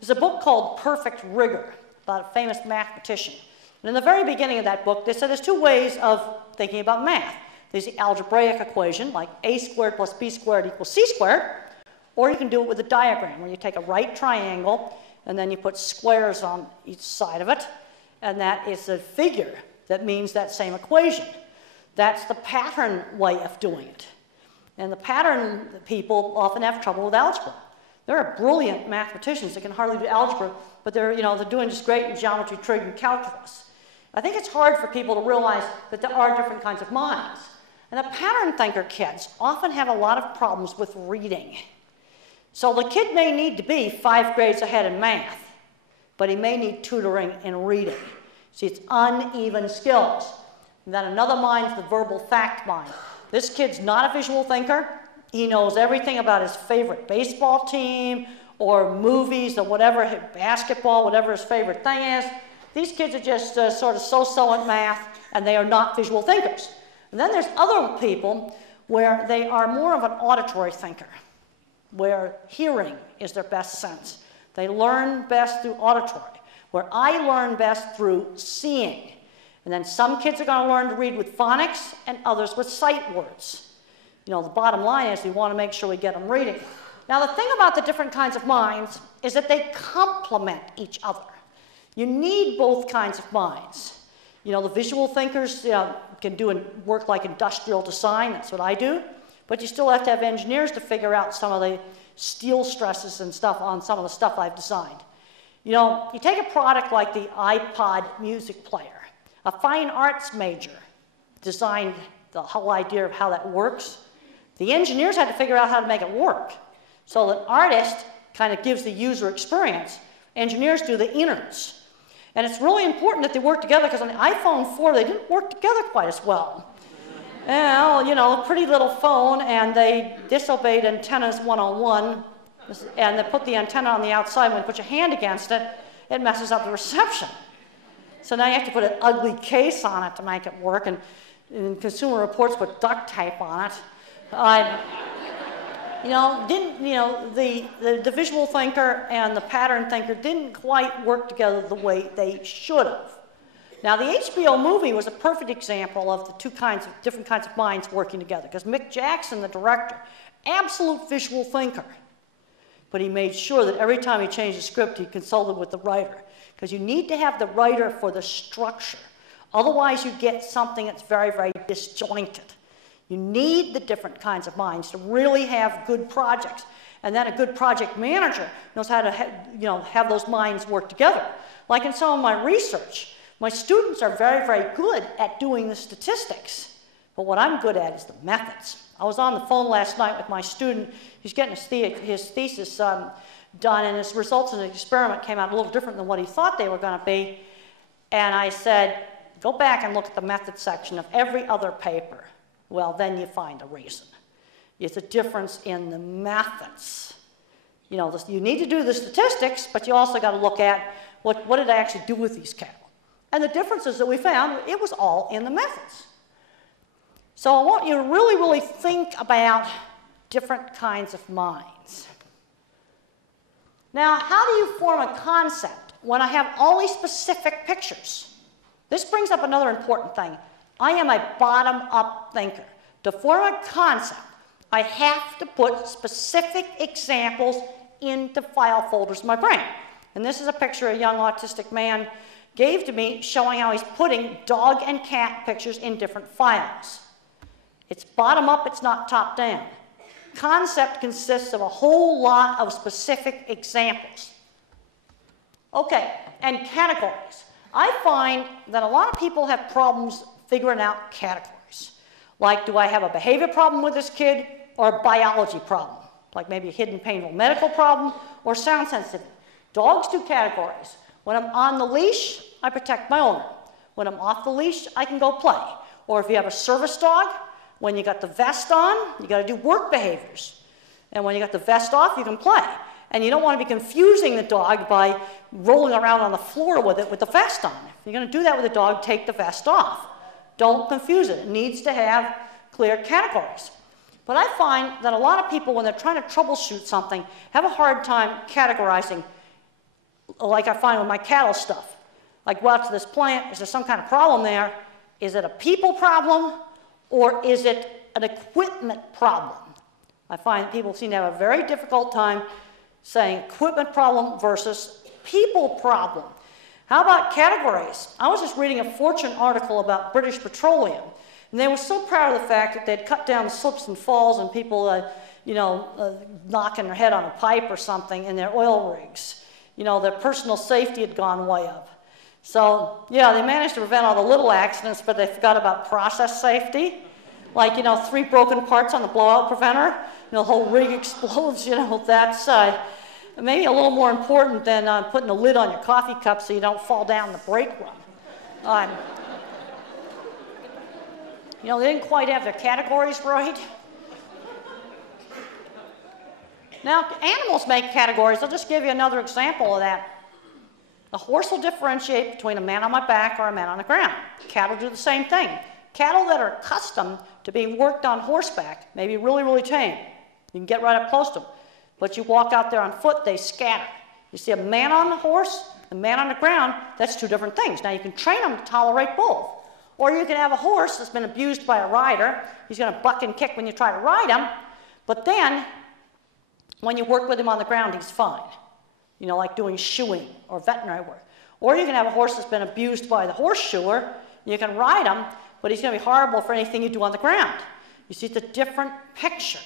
There's a book called Perfect Rigor about a famous mathematician. And in the very beginning of that book, they said there's two ways of thinking about math. There's the algebraic equation, like a squared plus b squared equals c squared, or you can do it with a diagram, where you take a right triangle, and then you put squares on each side of it, and that is a figure that means that same equation. That's the pattern way of doing it. And the pattern people often have trouble with algebra. There are brilliant mathematicians that can hardly do algebra, but they're doing just great in geometry, trig, and calculus. I think it's hard for people to realize that there are different kinds of minds. And the pattern thinker kids often have a lot of problems with reading. So the kid may need to be 5 grades ahead in math, but he may need tutoring in reading. See, it's uneven skills. And then another mind's the verbal fact mind. This kid's not a visual thinker. He knows everything about his favorite baseball team or movies or whatever, basketball, whatever his favorite thing is. These kids are just sort of so-so in math, and they are not visual thinkers. And then there's other people where they are more of an auditory thinker, where hearing is their best sense. They learn best through auditory, where I learn best through seeing. And then some kids are going to learn to read with phonics and others with sight words. The bottom line is we want to make sure we get them reading. Now, the thing about the different kinds of minds is that they complement each other. You need both kinds of minds. The visual thinkers can do work like industrial design. That's what I do. But you still have to have engineers to figure out some of the steel stresses and stuff on some of the stuff I've designed. You take a product like the iPod music player. A fine arts major designed the whole idea of how that works. The engineers had to figure out how to make it work. So the artist kind of gives the user experience. Engineers do the innards. And it's really important that they work together, because on the iPhone 4, they didn't work together quite as well. A pretty little phone, and they disobeyed antennas 101, and they put the antenna on the outside. When you put your hand against it, it messes up the reception. So now you have to put an ugly case on it to make it work, and Consumer Reports put duct tape on it. The visual thinker and the pattern thinker didn't quite work together the way they should have. Now, the HBO movie was a perfect example of the different kinds of minds working together, because Mick Jackson, the director, absolute visual thinker, but he made sure that every time he changed the script, he consulted with the writer, because you need to have the writer for the structure. Otherwise, you get something that's very, very disjointed. You need the different kinds of minds to really have good projects. And then a good project manager knows how to have those minds work together. Like in some of my research, my students are very, very good at doing the statistics. But what I'm good at is the methods. I was on the phone last night with my student. He's getting his thesis done, and his results in the experiment came out a little different than what he thought they were going to be. And I said, go back and look at the method section of every other paper. Well, then you find a reason. It's a difference in the methods. You need to do the statistics, but you also got to look at what did I actually do with these cattle. And the differences that we found, it was all in the methods. So I want you to really, really think about different kinds of minds. Now, how do you form a concept when I have all these specific pictures? This brings up another important thing. I am a bottom-up thinker. To form a concept, I have to put specific examples into file folders in my brain. And this is a picture a young autistic man gave to me showing how he's putting dog and cat pictures in different files. It's bottom-up, it's not top-down. Concept consists of a whole lot of specific examples. Okay, and categories. I find that a lot of people have problems figuring out categories. Like, do I have a behavior problem with this kid, or a biology problem, like maybe a hidden painful medical problem or sound sensitivity. Dogs do categories. When I'm on the leash, I protect my owner. When I'm off the leash, I can go play. Or if you have a service dog, when you got the vest on, you got to do work behaviors. And when you got the vest off, you can play. And you don't want to be confusing the dog by rolling around on the floor with it with the vest on. If you're going to do that with a dog, take the vest off. Don't confuse it. It needs to have clear categories. But I find that a lot of people, when they're trying to troubleshoot something, have a hard time categorizing, like I find with my cattle stuff. Like, go out to this plant, is there some kind of problem there? Is it a people problem, or is it an equipment problem? I find people seem to have a very difficult time saying equipment problem versus people problem. How about categories? I was just reading a Fortune article about British Petroleum, and they were so proud of the fact that they'd cut down slips and falls and people, knocking their head on a pipe or something in their oil rigs. You know, their personal safety had gone way up. So, yeah, they managed to prevent all the little accidents, but they forgot about process safety. Like, 3 broken parts on the blowout preventer, the whole rig explodes, that's maybe a little more important than putting a lid on your coffee cup so you don't fall down the brake run. They didn't quite have their categories right. Now, animals make categories. I'll just give you another example of that. A horse will differentiate between a man on my back or a man on the ground. Cattle do the same thing. Cattle that are accustomed to being worked on horseback may be really, really tame. You can get right up close to them. But you walk out there on foot, they scatter. You see a man on the horse, a man on the ground, that's 2 different things. Now, you can train them to tolerate both. Or you can have a horse that's been abused by a rider. He's going to buck and kick when you try to ride him. But then, when you work with him on the ground, he's fine. Like doing shoeing or veterinary work. Or you can have a horse that's been abused by the horse shoer. You can ride him, but he's going to be horrible for anything you do on the ground. You see, it's a different picture.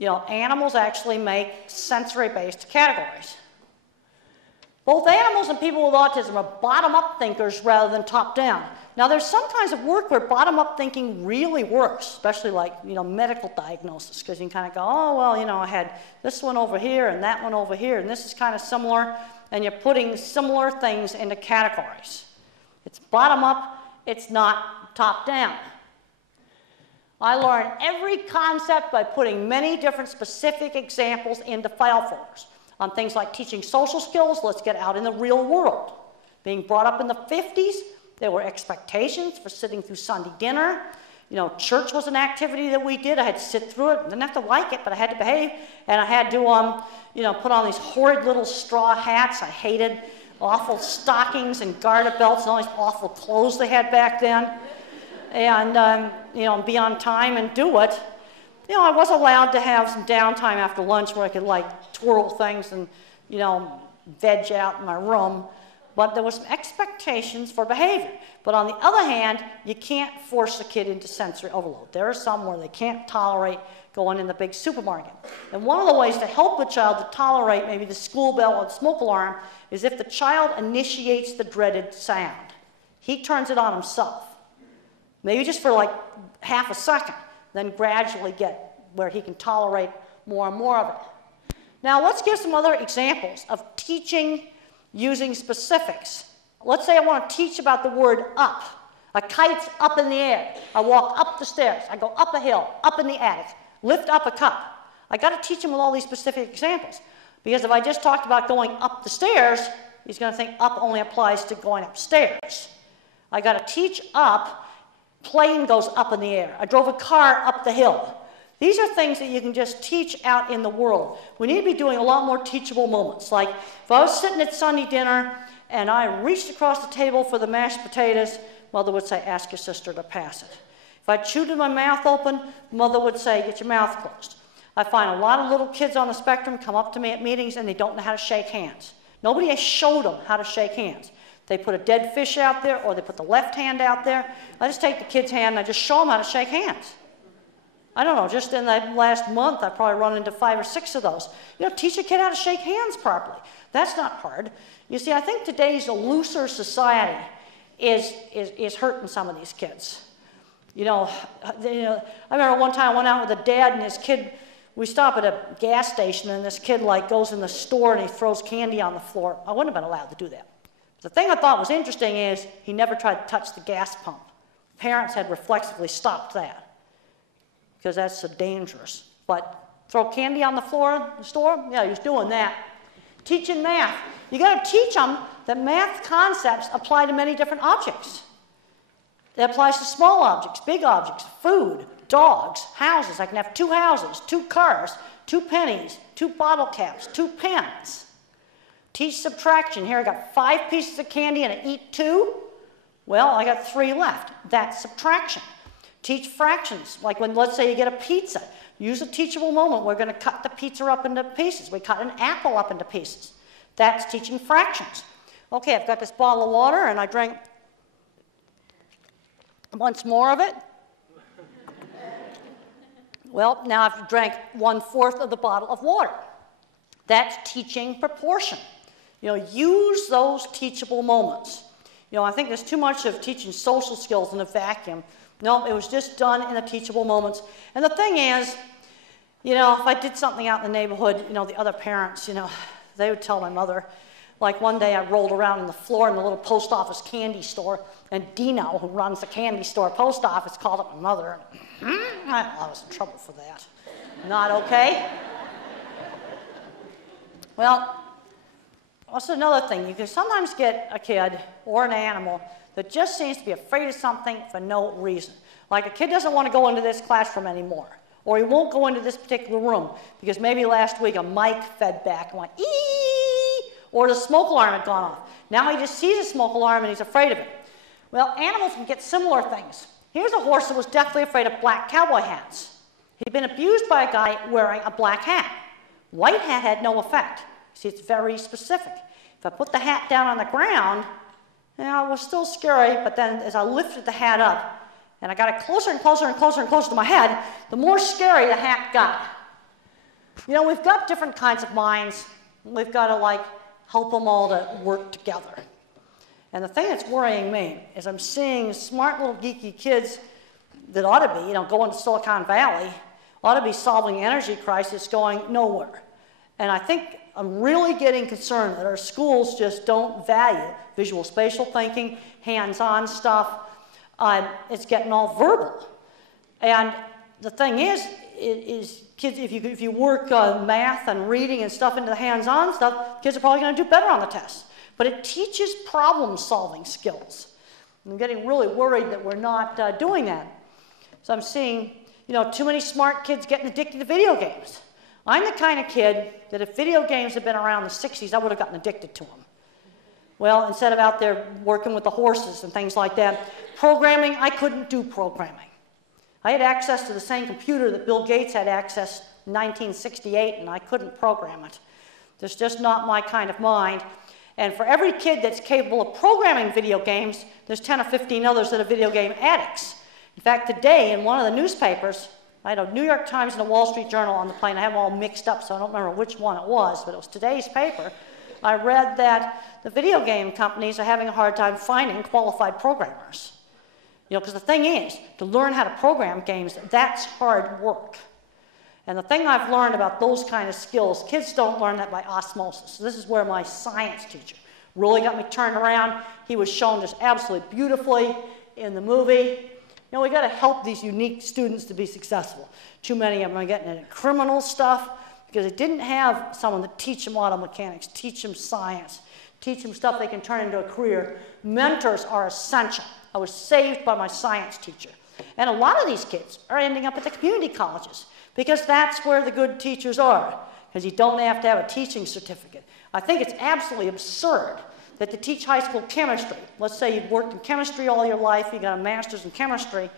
Animals actually make sensory-based categories. Both animals and people with autism are bottom-up thinkers rather than top-down. Now, there's some kinds of work where bottom-up thinking really works, especially like, medical diagnosis, because you can kind of go, oh, well, I had this one over here and that one over here, and this is kind of similar, and you're putting similar things into categories. It's bottom-up, it's not top-down. I learned every concept by putting many different specific examples into file folders. On things like teaching social skills, let's get out in the real world. Being brought up in the 50s, there were expectations for sitting through Sunday dinner. Church was an activity that we did. I had to sit through it. Didn't have to like it, but I had to behave. And I had to, put on these horrid little straw hats. I hated awful stockings and garter belts and all these awful clothes they had back then. And, be on time and do it. I was allowed to have some downtime after lunch where I could, twirl things and, veg out in my room. But there were some expectations for behavior. But on the other hand, you can't force a kid into sensory overload. There are some where they can't tolerate going in the big supermarket. And one of the ways to help a child to tolerate maybe the school bell or the smoke alarm is if the child initiates the dreaded sound. He turns it on himself. Maybe just for half a second, then gradually get where he can tolerate more and more of it. Now let's give some other examples of teaching using specifics. Let's say I want to teach about the word up. A kite's up in the air. I walk up the stairs. I go up a hill, up in the attic, lift up a cup. I got to teach him with all these specific examples. Because if I just talked about going up the stairs, he's going to think up only applies to going upstairs. I got to teach up. Plane goes up in the air. I drove a car up the hill. These are things that you can just teach out in the world. We need to be doing a lot more teachable moments. Like if I was sitting at Sunday dinner and I reached across the table for the mashed potatoes, Mother would say, ask your sister to pass it. If I chewed with my mouth open, Mother would say, get your mouth closed. I find a lot of little kids on the spectrum come up to me at meetings and they don't know how to shake hands. Nobody has showed them how to shake hands. They put a dead fish out there, or they put the left hand out there. I just take the kid's hand and I just show them how to shake hands. I don't know, just in the last month, I've probably run into 5 or 6 of those. Teach a kid how to shake hands properly. That's not hard. You see, I think today's looser society is hurting some of these kids. I remember one time I went out with a dad and his kid, we stop at a gas station and this kid like goes in the store and he throws candy on the floor. I wouldn't have been allowed to do that. The thing I thought was interesting is he never tried to touch the gas pump. Parents had reflexively stopped that because that's so dangerous. But throw candy on the floor in the store? Yeah, he was doing that. Teaching math. You got to teach them that math concepts apply to many different objects. It applies to small objects, big objects, food, dogs, houses. I can have 2 houses, 2 cars, 2 pennies, 2 bottle caps, 2 pens. Teach subtraction. Here I got 5 pieces of candy and I eat 2. Well, I got 3 left. That's subtraction. Teach fractions. Like when, let's say you get a pizza. Use a teachable moment. We're going to cut the pizza up into pieces. We cut an apple up into pieces. That's teaching fractions. Okay, I've got this bottle of water and I drank once more of it. Well, now I've drank 1/4 of the bottle of water. That's teaching proportion. Use those teachable moments. I think there's too much of teaching social skills in a vacuum. No, it was just done in the teachable moments. And the thing is, if I did something out in the neighborhood, the other parents, they would tell my mother. Like one day I rolled around on the floor in the little post office candy store, and Dino, who runs the candy store post office, called up my mother. I was in trouble for that. Not okay. Well, also another thing, you can sometimes get a kid or an animal that just seems to be afraid of something for no reason. Like a kid doesn't want to go into this classroom anymore, or he won't go into this particular room because maybe last week a mic fed back and went, ee, or the smoke alarm had gone off. Now he just sees a smoke alarm and he's afraid of it. Well, animals can get similar things. Here's a horse that was deathly afraid of black cowboy hats. He'd been abused by a guy wearing a black hat. White hat had no effect. See, it's very specific. If I put the hat down on the ground, it was still scary, but then as I lifted the hat up, and I got it closer and closer and closer and closer to my head, the more scary the hat got. We've got different kinds of minds. We've got to, help them all to work together. And the thing that's worrying me is I'm seeing smart little geeky kids that ought to be, going to Silicon Valley, ought to be solving the energy crisis going nowhere. And I think I'm really getting concerned that our schools just don't value visual spatial thinking, hands-on stuff. It's getting all verbal. And the thing is kids, if you work math and reading and stuff into the hands-on stuff, kids are probably going to do better on the test. But it teaches problem-solving skills. I'm getting really worried that we're not doing that. So I'm seeing, too many smart kids getting addicted to video games. I'm the kind of kid that if video games had been around in the 60s, I would have gotten addicted to them. Well, instead of out there working with the horses and things like that, programming, I couldn't do programming. I had access to the same computer that Bill Gates had access in 1968, and I couldn't program it. That's just not my kind of mind. And for every kid that's capable of programming video games, there's 10 or 15 others that are video game addicts. In fact, today in one of the newspapers, I had a New York Times and a Wall Street Journal on the plane. I have them all mixed up, so I don't remember which one it was, but it was today's paper. I read that the video game companies are having a hard time finding qualified programmers. Because the thing is, to learn how to program games, that's hard work. And the thing I've learned about those kind of skills, kids don't learn that by osmosis. So this is where my science teacher really got me turned around. He was shown just absolutely beautifully in the movie. We got to help these unique students to be successful. Too many of them are getting into criminal stuff because they didn't have someone to teach them auto mechanics, teach them science, teach them stuff they can turn into a career. Mentors are essential. I was saved by my science teacher. And a lot of these kids are ending up at the community colleges because that's where the good teachers are, because you don't have to have a teaching certificate. I think it's absolutely absurd that to teach high school chemistry, let's say you've worked in chemistry all your life, you got a master's in chemistry,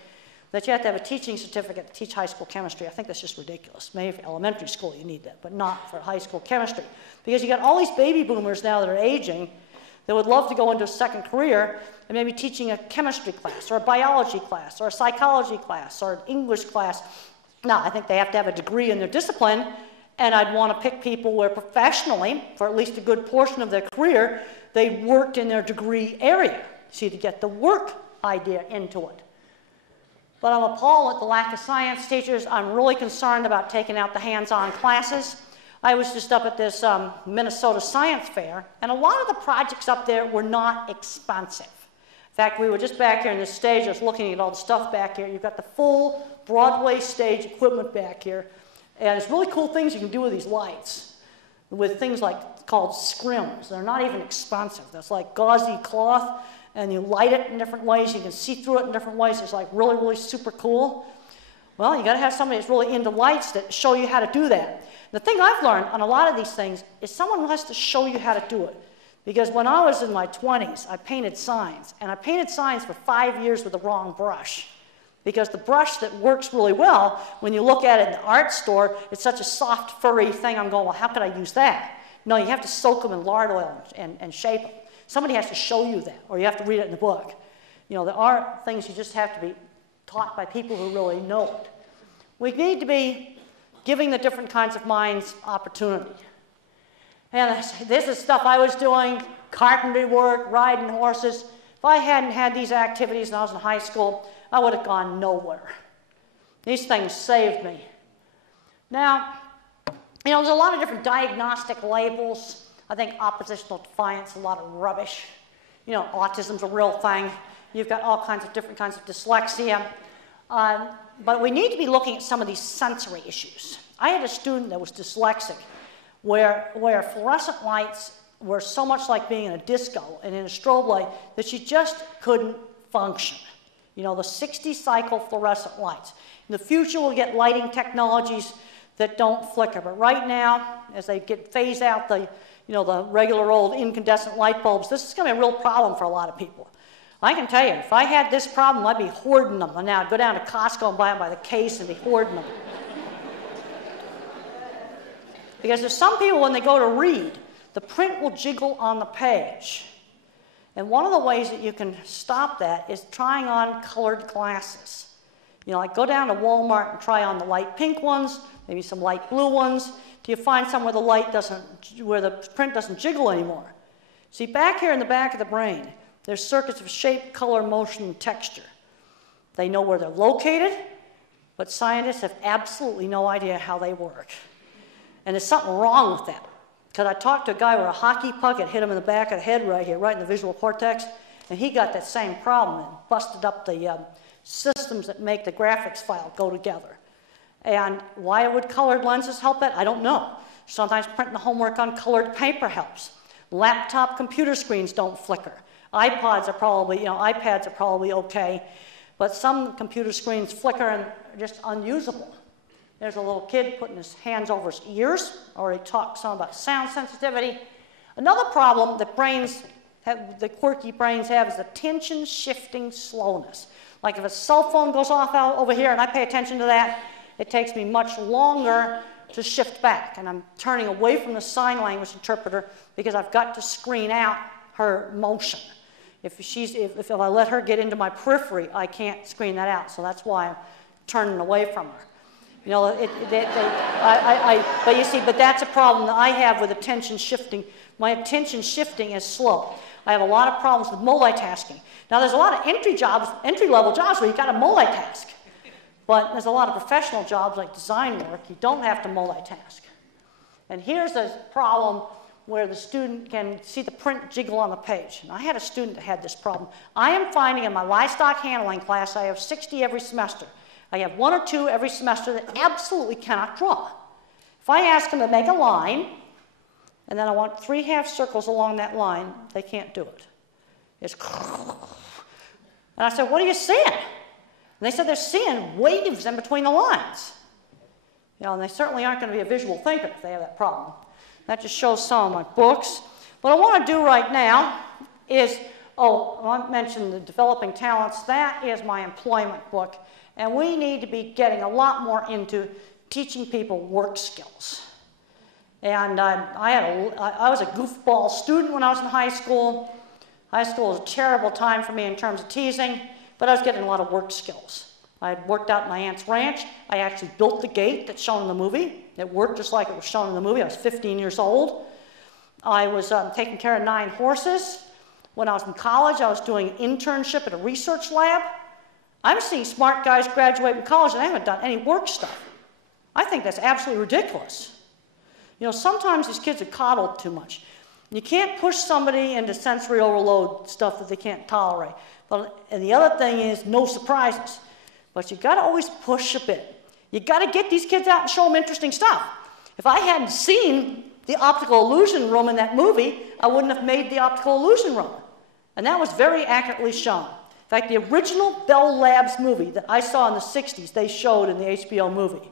that you have to have a teaching certificate to teach high school chemistry. I think that's just ridiculous. Maybe for elementary school you need that, but not for high school chemistry. Because you got all these baby boomers now that are aging that would love to go into a second career and maybe teaching a chemistry class or a biology class or a psychology class or an English class. Now, I think they have to have a degree in their discipline, and I'd want to pick people where professionally, for at least a good portion of their career, they worked in their degree area, see, to get the work idea into it. but I'm appalled at the lack of science teachers. I'm really concerned about taking out the hands-on classes. I was just up at this Minnesota Science Fair, and a lot of the projects up there were not expensive. In fact, we were just back here on this stage, I was looking at all the stuff back here. You've got the full Broadway stage equipment back here, and there's really cool things you can do with these lights, with things like called scrims. They're not even expensive. That's like gauzy cloth, and you light it in different ways. You can see through it in different ways. It's like really, really super cool. Well, you got to have somebody that's really into lights that show you how to do that. The thing I've learned on a lot of these things is someone who has to show you how to do it. Because when I was in my 20s, I painted signs. And I painted signs for 5 years with the wrong brush. Because the brush that works really well, when you look at it in the art store, it's such a soft, furry thing. I'm going, well, how could I use that? No, you have to soak them in lard oil and shape them. Somebody has to show you that, or you have to read it in the book. You know, there are things you just have to be taught by people who really know it. We need to be giving the different kinds of minds opportunity. And this is stuff I was doing, carpentry work, riding horses. If I hadn't had these activities when I was in high school, I would have gone nowhere. These things saved me. Now, you know, there's a lot of different diagnostic labels. I think oppositional defiance is a lot of rubbish. You know, autism's a real thing. You've got all kinds of different kinds of dyslexia. But we need to be looking at some of these sensory issues. I had a student that was dyslexic, where fluorescent lights were so much like being in a disco and in a strobe light that she just couldn't function. You know, the 60-cycle fluorescent lights. In the future, we'll get lighting technologies that don't flicker. But right now, as they phase out the regular old incandescent light bulbs, this is going to be a real problem for a lot of people. I can tell you, if I had this problem, I'd be hoarding them. And now I'd go down to Costco and buy them by the case and be hoarding them. Because there's some people, when they go to read, the print will jiggle on the page. And one of the ways that you can stop that is trying on colored glasses. You know, like go down to Walmart and try on the light pink ones, maybe some light blue ones, till you find somewhere where the print doesn't jiggle anymore. See, back here in the back of the brain, there's circuits of shape, color, motion, and texture. They know where they're located, but scientists have absolutely no idea how they work. And there's something wrong with that. Because I talked to a guy where a hockey puck had hit him in the back of the head right here, right in the visual cortex, and he got that same problem and busted up the systems that make the graphics file go together. And why would colored lenses help that? I don't know. Sometimes printing the homework on colored paper helps. Laptop computer screens don't flicker. iPads are probably okay, but some computer screens flicker and are just unusable. There's a little kid putting his hands over his ears. I already talked some about sound sensitivity. Another problem that the quirky brains have is attention shifting slowness. Like if a cell phone goes off out over here and I pay attention to that, it takes me much longer to shift back. And I'm turning away from the sign language interpreter because I've got to screen out her motion. If I let her get into my periphery, I can't screen that out. So that's why I'm turning away from her. You know, but that's a problem that I have with attention shifting. My attention shifting is slow. I have a lot of problems with multitasking. Now, there's a lot of entry-level jobs where you've got to multitask. But there's a lot of professional jobs like design work, you don't have to multitask. And here's a problem where the student can see the print jiggle on the page. And I had a student that had this problem. I am finding in my livestock handling class, I have 60 every semester. I have 1 or 2 every semester that absolutely cannot draw. If I ask them to make a line, and then I want 3 half circles along that line, they can't do it. It's and I said, what are you seeing? And they said they're seeing waves in between the lines. You know, and they certainly aren't going to be a visual thinker if they have that problem. That just shows some of my books. What I want to do right now is, I mentioned the Developing Talents. That is my employment book. And we need to be getting a lot more into teaching people work skills. And I was a goofball student when I was in high school. High school was a terrible time for me in terms of teasing, but I was getting a lot of work skills. I had worked out my aunt's ranch. I actually built the gate that's shown in the movie. It worked just like it was shown in the movie. I was 15 years old. I was taking care of 9 horses. When I was in college, I was doing an internship at a research lab. I'm seeing smart guys graduate from college and they haven't done any work stuff. I think that's absolutely ridiculous. You know, sometimes these kids are coddled too much. You can't push somebody into sensory overload stuff that they can't tolerate. And the other thing is no surprises. But you got to always push a bit. You got to get these kids out and show them interesting stuff. If I hadn't seen the optical illusion room in that movie, I wouldn't have made the optical illusion room. And that was very accurately shown. In fact, the original Bell Labs movie that I saw in the 60s, they showed in the HBO movie.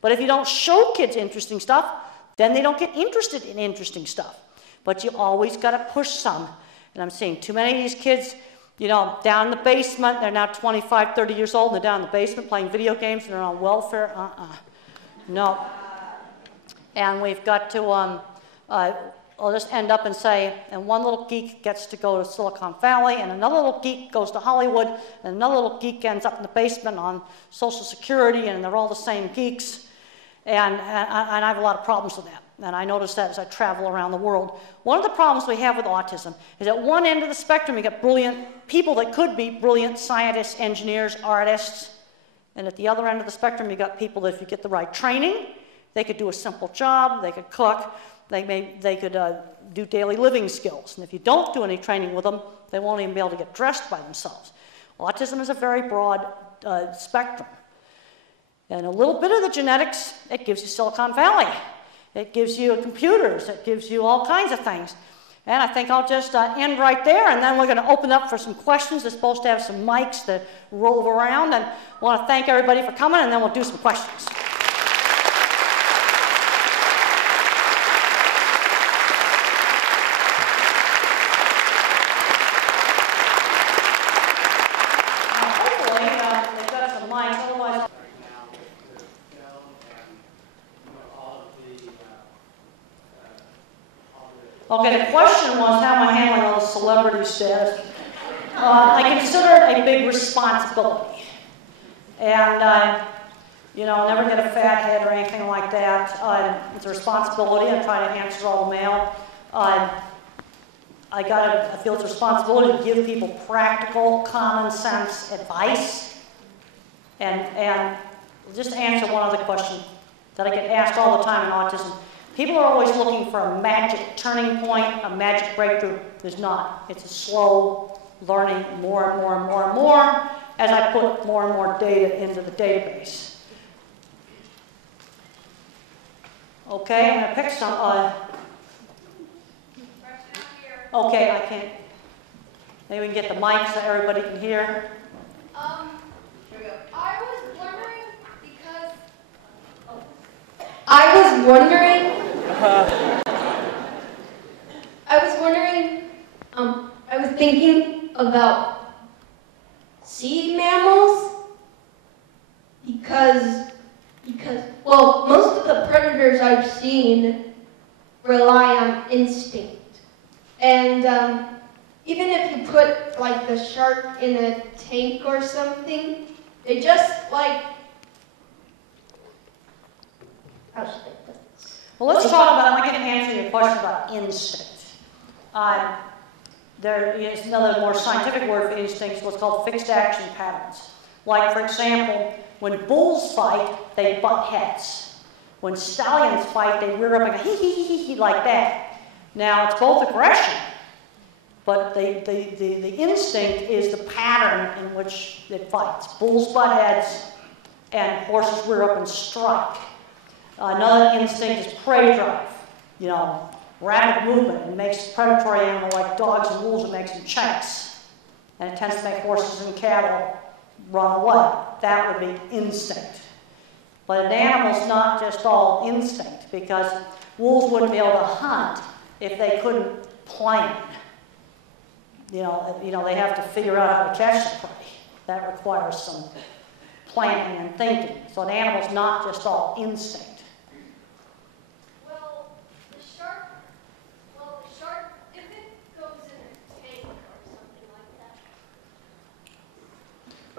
But if you don't show kids interesting stuff, then they don't get interested in interesting stuff. But you always got to push some. And I'm seeing too many of these kids, you know, down in the basement. They're now 25, 30 years old, and they're down in the basement playing video games, and they're on welfare. No. And we've got to, I'll just end up and say, and one little geek gets to go to Silicon Valley, and another little geek goes to Hollywood, and another little geek ends up in the basement on Social Security, and they're all the same geeks. And I have a lot of problems with that. And I notice that as I travel around the world. One of the problems we have with autism is at one end of the spectrum, you get brilliant people that could be brilliant scientists, engineers, artists. And at the other end of the spectrum, you got people that if you get the right training, they could do a simple job, they could cook, they could do daily living skills. And if you don't do any training with them, they won't even be able to get dressed by themselves. Autism is a very broad spectrum. And a little bit of the genetics, it gives you Silicon Valley. It gives you computers. It gives you all kinds of things. And I think I'll just end right there, and then we're going to open up for some questions. They're supposed to have some mics that roll around, and I want to thank everybody for coming, and then we'll do some questions. Hopefully, they've got some mics, otherwise... Okay, the question was, how am I handling all the celebrity status? I consider it a big responsibility. And, you know, never get a fat head or anything like that. It's a responsibility. I try to answer all the mail. I feel it's a responsibility to give people practical, common sense advice. And just to answer one other question that I get asked all the time in autism. People are always looking for a magic turning point, a magic breakthrough. There's not. It's a slow learning more and more and more and more as I put more and more data into the database. Okay, I'm going to pick some. Okay, I can't. Maybe we can get the mic so everybody can hear. Here we go. I was wondering because... I was thinking about sea mammals because, well, most of the predators I've seen rely on instinct. And even if you put, like, the shark in a tank or something, they just, like, how should I put this? Well, let's talk about, I'm going to answer your question about instinct. There is another more scientific word for instinct, what's called fixed action patterns. Like, for example, when bulls fight, they butt heads. When stallions fight, they rear up and go hee like that. Now, it's both aggression, but the instinct is the pattern in which it fights. Bulls butt heads, and horses rear up and strike. Another instinct is prey drive. You know, rapid movement. It makes a predatory animal like dogs and wolves, it makes them chase. And it tends to make horses and cattle run away. That would be instinct. But an animal's not just all instinct, because wolves wouldn't be able to hunt if they couldn't plan. You know, they have to figure out how to catch the prey. That requires some planning and thinking. So an animal's not just all instinct.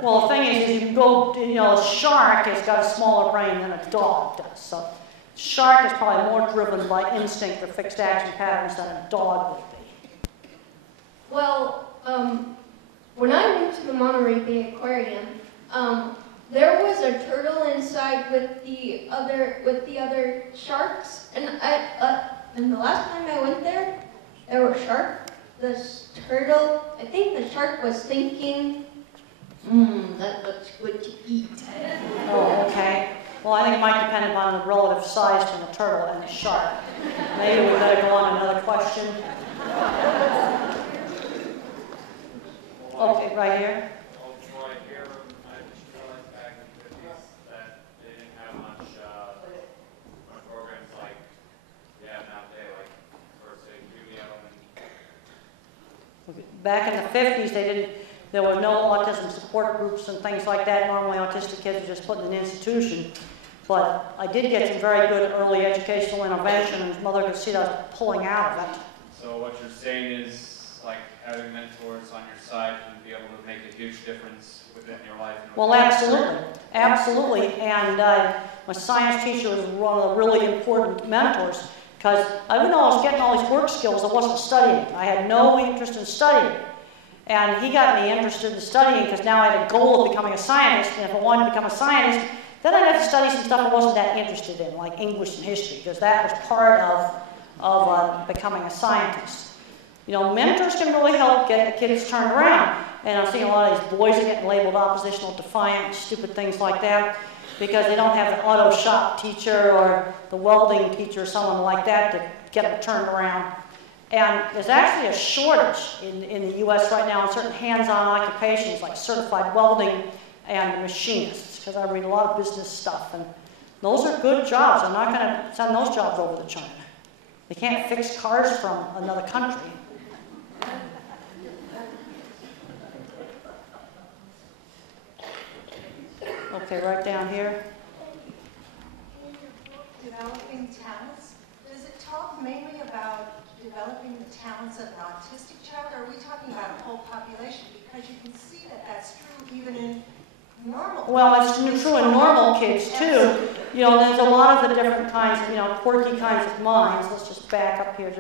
Well, the thing is, you go, you know, a shark has got a smaller brain than a dog does. So, shark is probably more driven by instinct or fixed action patterns than a dog would be. Well, when I went to the Monterey Bay Aquarium, there was a turtle inside with the other sharks, and the last time I went there were sharks. This turtle, I think the shark was thinking, that looks good to eat. Oh, okay. Well, I think it might depend upon the relative size between the turtle and the shark. Maybe we better go on to another question. Okay, right here. Right here, I just realized back in the 50s that they didn't have much programs like we have nowadays, like first aid studio and Back in the 50s, there were no autism support groups and things like that. Normally, autistic kids are just put in an institution. But I did get some very good early educational intervention, and his mother could see that I was pulling out of it. So what you're saying is, like, having mentors on your side can be able to make a huge difference within your life. Well, absolutely. Absolutely. And my science teacher was one of the really important mentors, because even though I was getting all these work skills, I wasn't studying. I had no interest in studying. And he got me interested in studying because now I had a goal of becoming a scientist, and if I wanted to become a scientist, then I'd have to study some stuff I wasn't that interested in, like English and history, because that was part of becoming a scientist. You know, mentors can really help get the kids turned around. And I'm seeing a lot of these boys are getting labeled oppositional, defiant, stupid things like that, because they don't have the auto shop teacher or the welding teacher or someone like that to get them turned around. And there's actually a shortage in the U.S. right now in certain hands-on occupations like certified welding and machinists, because I read a lot of business stuff, and those are good jobs. I'm not going to send those jobs over to China. They can't fix cars from another country. Okay, right down here. Developing talents. Does it talk mainly about developing the talents of an autistic child, or are we talking about a whole population? Because you can see that that's true even in normal. Well, it's true in normal kids too. You know, there's a lot of the different kinds of, quirky kinds of minds. Let's just back up here,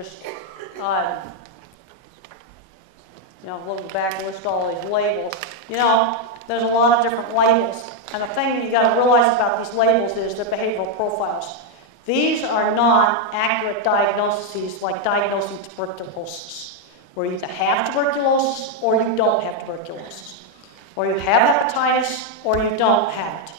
look back and list all these labels. There's a lot of different labels. And the thing that you got to realize about these labels is they're behavioral profiles. These are not accurate diagnoses like diagnosing tuberculosis, where you either have tuberculosis or you don't have tuberculosis, or you have hepatitis or you don't have it.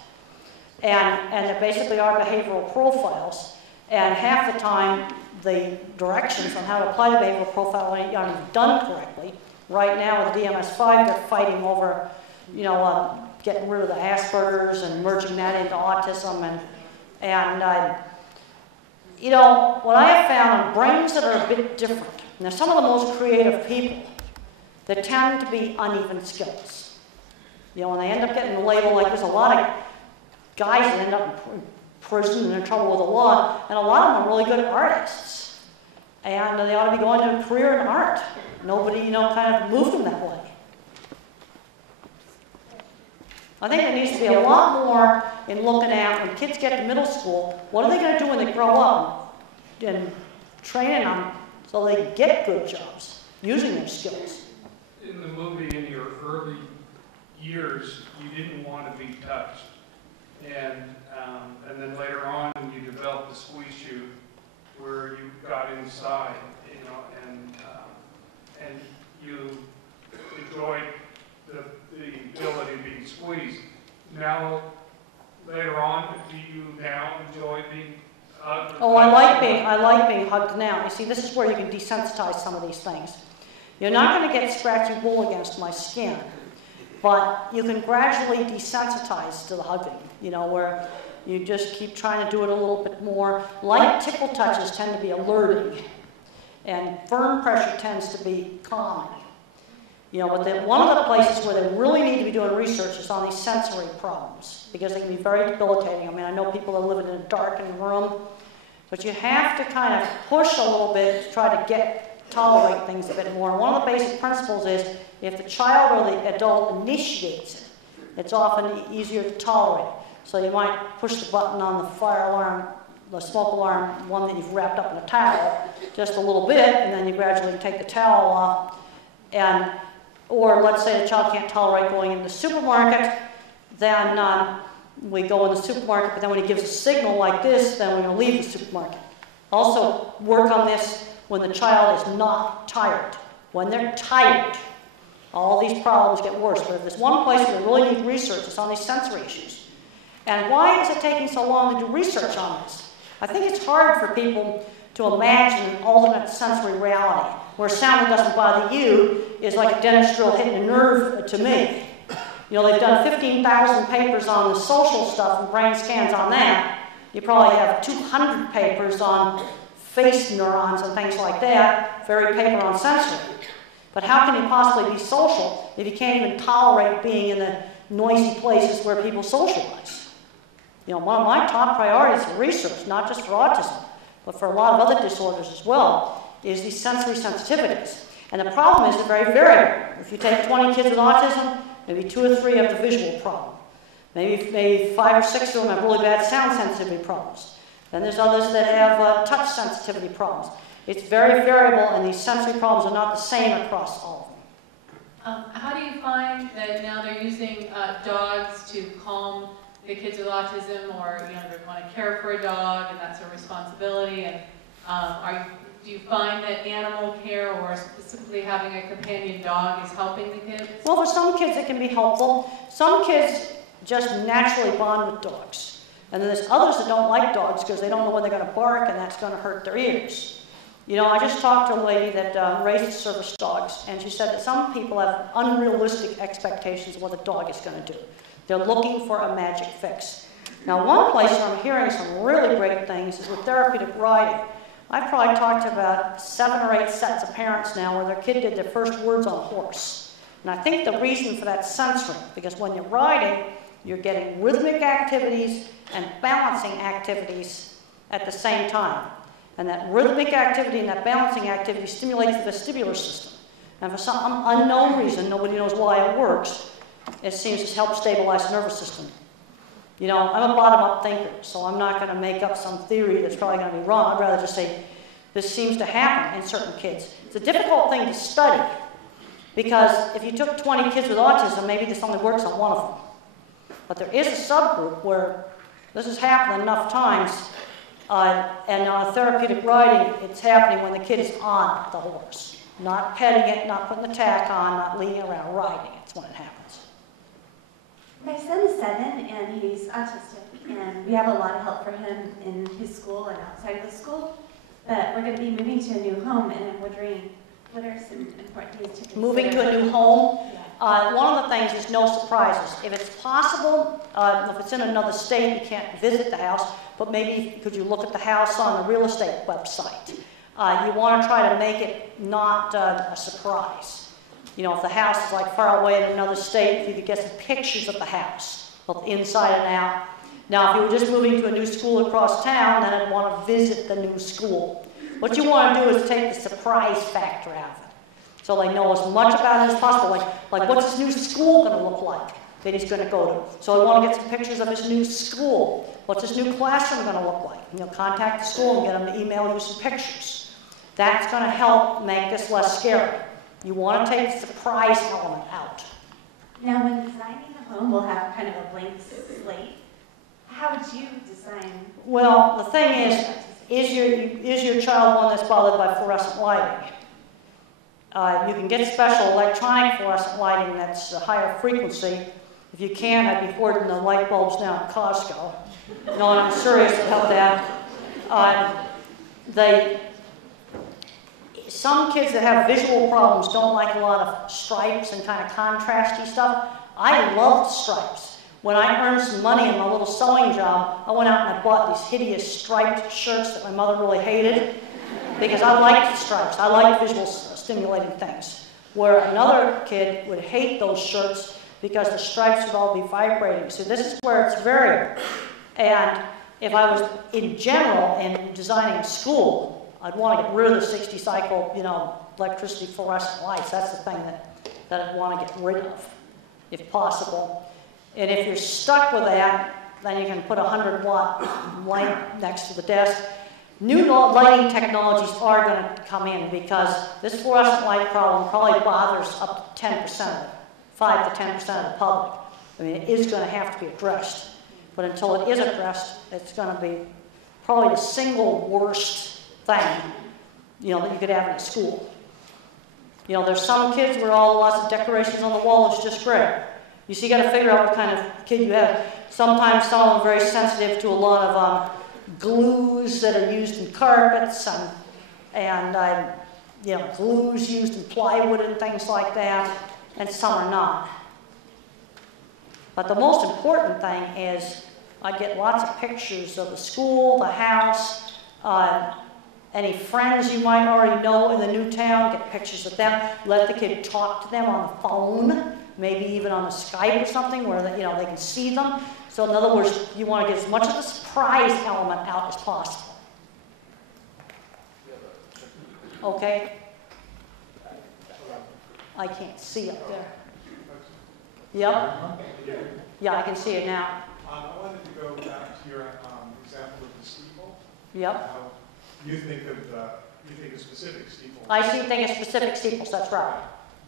And they basically are behavioral profiles. And half the time, the directions on how to apply the behavioral profile aren't even done correctly. Right now with DMS-5, they're fighting over, getting rid of the Asperger's and merging that into autism. What I have found in brains that are a bit different, and they're some of the most creative people, they tend to be uneven skills. And they end up getting the label, like there's a lot of guys that end up in prison and in trouble with the law, and a lot of them are really good artists. And they ought to be going to a career in art. Nobody, kind of moved them that way. I think there needs to be a lot more in looking at when kids get to middle school, what are they going to do when they grow up, and training them so they get good jobs using their skills. In the movie, in your early years, you didn't want to be touched. And then later on, you developed the squeeze shoe where you got inside, and you enjoyed the ability of being squeezed. Now, later on, do you now enjoy being hugged? Oh, I like being hugged now. You see, this is where you can desensitize some of these things. You're not going to get scratchy wool against my skin, but you can gradually desensitize to the hugging, where you just keep trying to do it a little bit more. Light tickle touches tend to be alerting, and firm pressure tends to be calming. But one of the places where they really need to be doing research is on these sensory problems, because they can be very debilitating. I know people are living in a darkened room, but you have to kind of push a little bit to try to tolerate things a bit more. And one of the basic principles is if the child or the adult initiates it, it's often easier to tolerate. So you might push the button on the fire alarm, the smoke alarm, one that you've wrapped up in a towel, just a little bit, and then you gradually take the towel off. And Or let's say the child can't tolerate going in the supermarket, then we go in the supermarket, but then when he gives a signal like this, then we're going to leave the supermarket. Also, work on this when the child is not tired. When they're tired, all these problems get worse. But if there's one place where we really need research, it's on these sensory issues. And why is it taking so long to do research on this? I think it's hard for people to imagine an alternate sensory reality, where sound that doesn't bother you is like a dentist drill hitting a nerve to me. You know, they've done 15,000 papers on the social stuff and brain scans on that. You probably have 200 papers on face neurons and things like that, very paper on sensory. But how can you possibly be social if you can't even tolerate being in the noisy places where people socialize? You know, one of my top priorities for research, not just for autism, but for a lot of other disorders as well, is these sensory sensitivities. And the problem is they're very variable. If you take 20 kids with autism, maybe 2 or 3 have the visual problem. Maybe 5 or 6 of them have really bad sound sensitivity problems. Then there's others that have touch sensitivity problems. It's very variable, and these sensory problems are not the same across all of them. How do you find that now they're using dogs to calm the kids with autism, or they want to care for a dog, and that's a responsibility? And do you find that animal care or specifically having a companion dog is helping the kids? Well, for some kids it can be helpful. Some kids just naturally bond with dogs. And then there's others that don't like dogs because they don't know when they're going to bark, and that's going to hurt their ears. You know, I just talked to a lady that raises service dogs, and she said that some people have unrealistic expectations of what the dog is going to do. They're looking for a magic fix. Now, one place where I'm hearing some really great things is with therapeutic riding. I've probably talked to about 7 or 8 sets of parents now where their kid did their first words on a horse. And I think the reason for that's sensory, because when you're riding, you're getting rhythmic activities and balancing activities at the same time. And that rhythmic activity and that balancing activity stimulates the vestibular system. And for some unknown reason, nobody knows why it works, it seems to help stabilize the nervous system. You know, I'm a bottom-up thinker, so I'm not going to make up some theory that's probably going to be wrong. I'd rather just say this seems to happen in certain kids. It's a difficult thing to study, because if you took 20 kids with autism, maybe this only works on one of them. But there is a subgroup where this has happened enough times, and on therapeutic riding, it's happening when the kid is on the horse. Not petting it, not putting the tack on, not leading around, riding it. It's when it happens. My son is 7 and he's autistic, and we have a lot of help for him in his school and outside of the school. But we're going to be moving to a new home, and I'm wondering what are some important things to consider? Moving to a new home. One of the things is no surprises. If it's possible, if it's in another state, you can't visit the house, but maybe could you look at the house on the real estate website? You want to try to make it not a surprise. You know, if the house is like far away in another state, if you could get some pictures of the house, both inside and out. Now, if you were just moving to a new school across town, then I'd want to visit the new school. What you want to do is take the surprise factor out of it. So they know as much about it as possible. Like what's his new school going to look like that he's going to go to? So I want to get some pictures of his new school. What's his new classroom going to look like? You know, contact the school and get them to email you some pictures. That's going to help make this less scary. You want to take the surprise element out. Now, when designing the home, we'll have kind of a blank slate. How would you design? Well, the thing is your child one that's bothered by fluorescent lighting? You can get special electronic fluorescent lighting that's a higher frequency. If you can, I'd be ordering the light bulbs down at Costco. No, I'm serious about that. Some kids that have visual problems don't like a lot of stripes and kind of contrasty stuff. I loved stripes. When I earned some money in my little sewing job, I went out and I bought these hideous striped shirts that my mother really hated because I liked stripes. I liked visual stimulating things. Where another kid would hate those shirts because the stripes would all be vibrating. So this is where it's variable. And if I was, in general, in designing a school, I'd want to get rid of the 60 cycle, electricity fluorescent lights. That's the thing that I'd want to get rid of, if possible. And if you're stuck with that, then you can put a 100-watt light next to the desk. New lighting technologies are going to come in because this fluorescent light problem probably bothers up to 10% of it, 5 to 10% of the public. I mean, it is going to have to be addressed. But until it is addressed, it's going to be probably the single worst thing, that you could have in a school. There's some kids where lots of decorations on the wall is just great. You got to figure out what kind of kid you have. Sometimes some of them are very sensitive to a lot of glues that are used in carpets and glues used in plywood and things like that, and some are not. But the most important thing is I get lots of pictures of the school, the house, any friends you might already know in the new town, get pictures of them, let the kid talk to them on the phone, maybe even on a Skype or something where they can see them. So in other words, you want to get as much of the surprise element out as possible. Okay? I can't see up there. Yep. Yeah, I can see it now. I wanted to go back to your example of the steeple. Yep. You think of specific steeples. I think of specific steeples, that's right.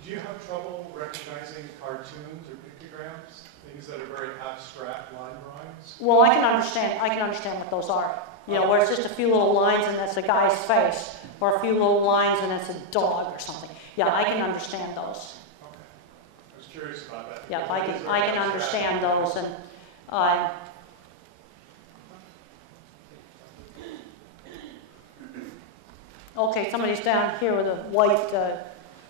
Do you have trouble recognizing cartoons or pictograms, things that are very abstract line drawings? Well, I can understand what those are. Where it's just a few little lines and that's a guy's face, or a few little lines and it's a dog or something. Yeah, I can understand those. Okay. I was curious about that. Yeah, I can understand those, and okay, somebody's down here with a white.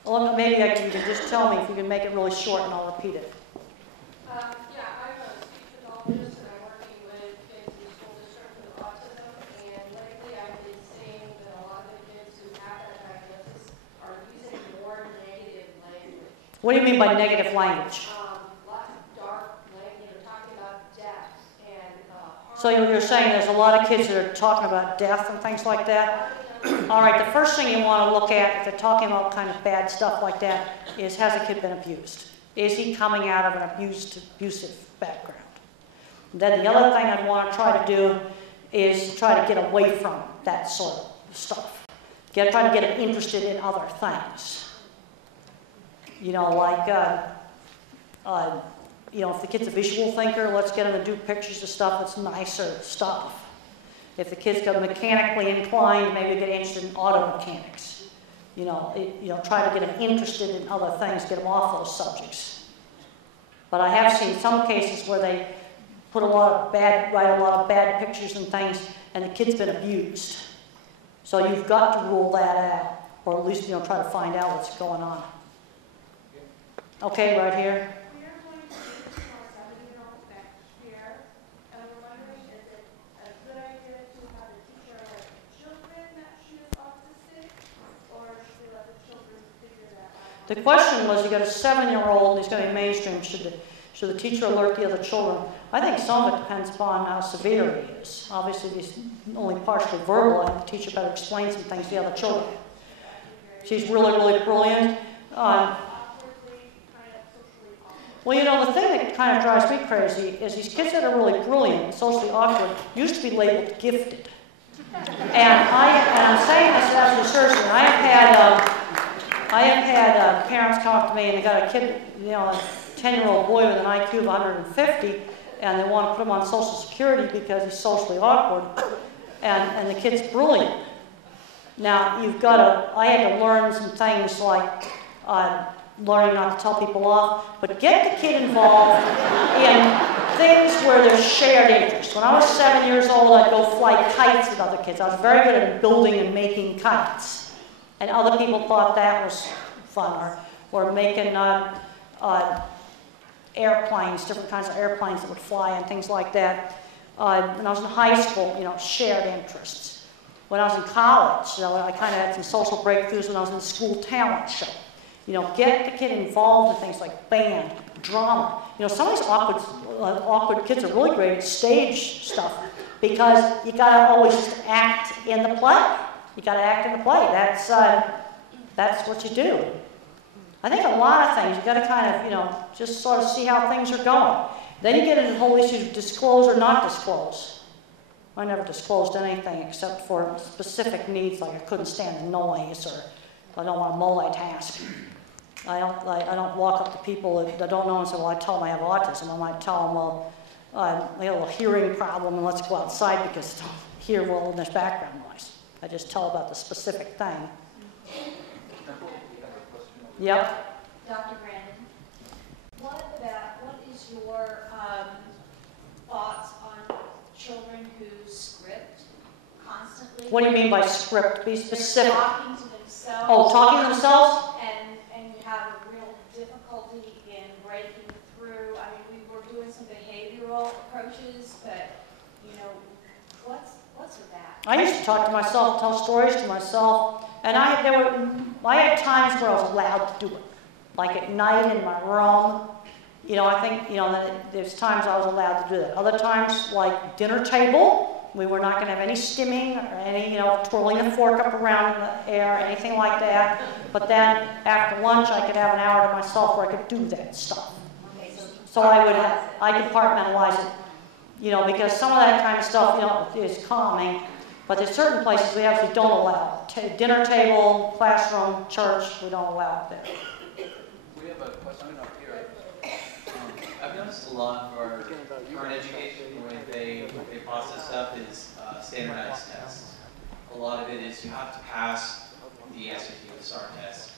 Well, maybe you can just tell me if you can make it really short, and I'll repeat it. Yeah, I'm a speech pathologist, and I'm working with kids in the school district with autism. And lately, I've been seeing that a lot of the kids who have that diagnosis are using more negative language. What do you mean by negative language? Lots of dark language. They're talking about death and. So you're saying there's a lot of kids that are talking about death and things like that? All right, the first thing you want to look at if they're talking about kind of bad stuff like that is, has a kid been abused? Is he coming out of an abusive background? Then the other thing I'd want to try to do is try to get away from that sort of stuff. Try to get him interested in other things. If the kid's a visual thinker, let's get him to do pictures of stuff that's nicer stuff. If the kid's got mechanically inclined, maybe get interested in auto mechanics. Try to get them interested in other things, get them off those subjects. But I have seen some cases where they write a lot of bad pictures and things, and the kid's been abused. So you've got to rule that out, or at least try to find out what's going on. Okay, right here. The question was, you got a 7-year-old, and he's going to be mainstream. Should the teacher alert the other children? I think some of it depends upon how severe he is. Obviously, if he's only partially verbal, I think the teacher better explain some things to the other children. She's really, really brilliant. Well, the thing that kind of drives me crazy is these kids that are really brilliant and socially awkward used to be labeled gifted. And I'm saying this absolutely seriously. I have had parents come up to me and they got a kid, a 10-year-old boy with an IQ of 150, and they want to put him on Social Security because he's socially awkward, and the kid's brilliant. Now, I had to learn some things like learning not to tell people off, but get the kid involved in things where there's shared interests. When I was 7 years old, I'd go fly kites with other kids. I was very good at building and making kites. And other people thought that was fun, or making airplanes, different kinds of airplanes that would fly and things like that. When I was in high school, shared interests. When I was in college, I kind of had some social breakthroughs when I was in the school talent show. Get the kid involved in things like band, drama. Some of these awkward kids are really great at stage stuff because you got to always just act in the play. You got to act in the play. That's what you do. I think a lot of things you got to kind of just sort of see how things are going. Then you get into the whole issue of disclose or not disclose. I never disclosed anything except for specific needs, like I couldn't stand the noise, or I don't want to multitask. I don't walk up to people that don't know and say, well, I tell them I have autism. I might tell them, well, I got a little hearing problem and let's go outside because I don't hear well in this background noise. I just tell about the specific thing. Yep. Dr. Brandon, what is your thoughts on children who script constantly? What do you mean by script? Be specific. They're talking to themselves. Oh, talking to themselves? And you have a real difficulty in breaking through. I mean, we were doing some behavioral approaches, but, you know, what's with that? I used to talk to myself, tell stories to myself, and I had times where I was allowed to do it, like at night in my room. You know, I think, you know, that there's times I was allowed to do that. Other times, like dinner table, we were not going to have any stimming or any, you know, twirling the fork up around in the air, anything like that. But then after lunch, I could have an hour to myself where I could do that stuff. Okay, So I compartmentalize it, you know, because some of that kind of stuff, you know, is calming. But there's certain places we actually don't allow it. Dinner table, classroom, church, we don't allow it there. We have a question up here. I've noticed a lot for current education, the way they process stuff is standardized tests. A lot of it is you have to pass the SAT or the STAR test.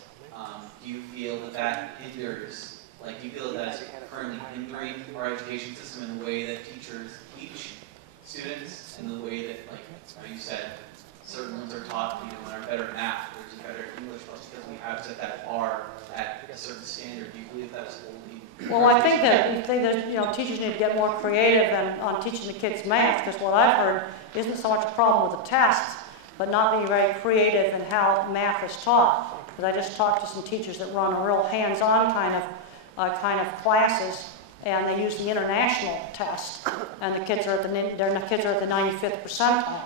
Do you feel that hinders, like, do you feel that that's currently hindering our education system in the way that teachers teach students, and the way that, like you said, certain ones are taught, you know, and are better at math, or is better at English, because we have set that bar at a certain standard? Do you believe that's holding? Well, I think that you know, teachers need to get more creative on teaching the kids math, because what I've heard isn't so much a problem with the tests, but not being very creative in how math is taught. Because I just talked to some teachers that run a real hands-on kind of classes, and they use the international test, and the kids are at the 95th percentile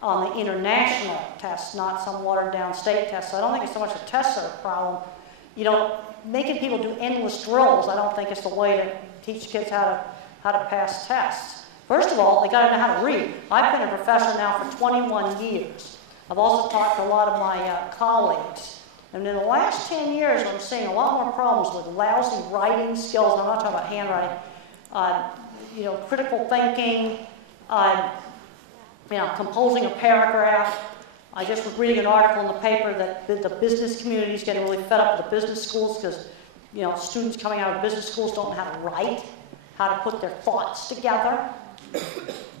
on the international test, not some watered-down state test. So I don't think it's so much the tests are a problem. You know, making people do endless drills, I don't think is the way to teach kids how to pass tests. First of all, they got to know how to read. I've been a professor now for 21 years. I've also talked to a lot of my colleagues. And in the last 10 years, I'm seeing a lot more problems with lousy writing skills. I'm not talking about handwriting. You know, critical thinking, you know, composing a paragraph. I just was reading an article in the paper that the business community is getting really fed up with the business schools because, you know, students coming out of business schools don't know how to write, how to put their thoughts together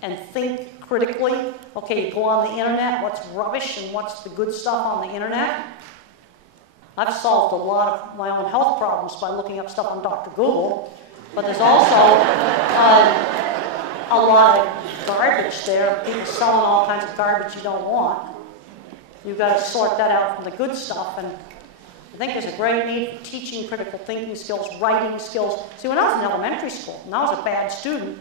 and think critically. Okay, you go on the internet, what's rubbish and what's the good stuff on the internet? I've solved a lot of my own health problems by looking up stuff on Dr. Google, but there's also a lot of garbage there, people selling all kinds of garbage you don't want. You've got to sort that out from the good stuff, and I think there's a great need for teaching critical thinking skills, writing skills. See, when I was in elementary school, and I was a bad student,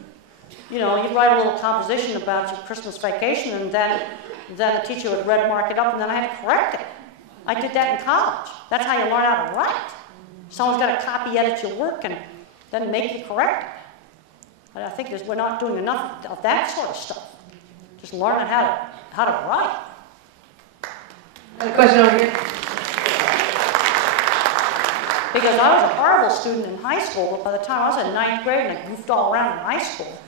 you know, you'd write a little composition about your Christmas vacation, and then the teacher would red mark it up, and then I had to correct it. I did that in college. That's how you learn how to write. Someone's got to copy edit your work and then make you correct it. I think we're not doing enough of that sort of stuff. Just learning how to write. Another question over here. Because I was a horrible student in high school, but by the time I was in 9th grade and I goofed all around in high school,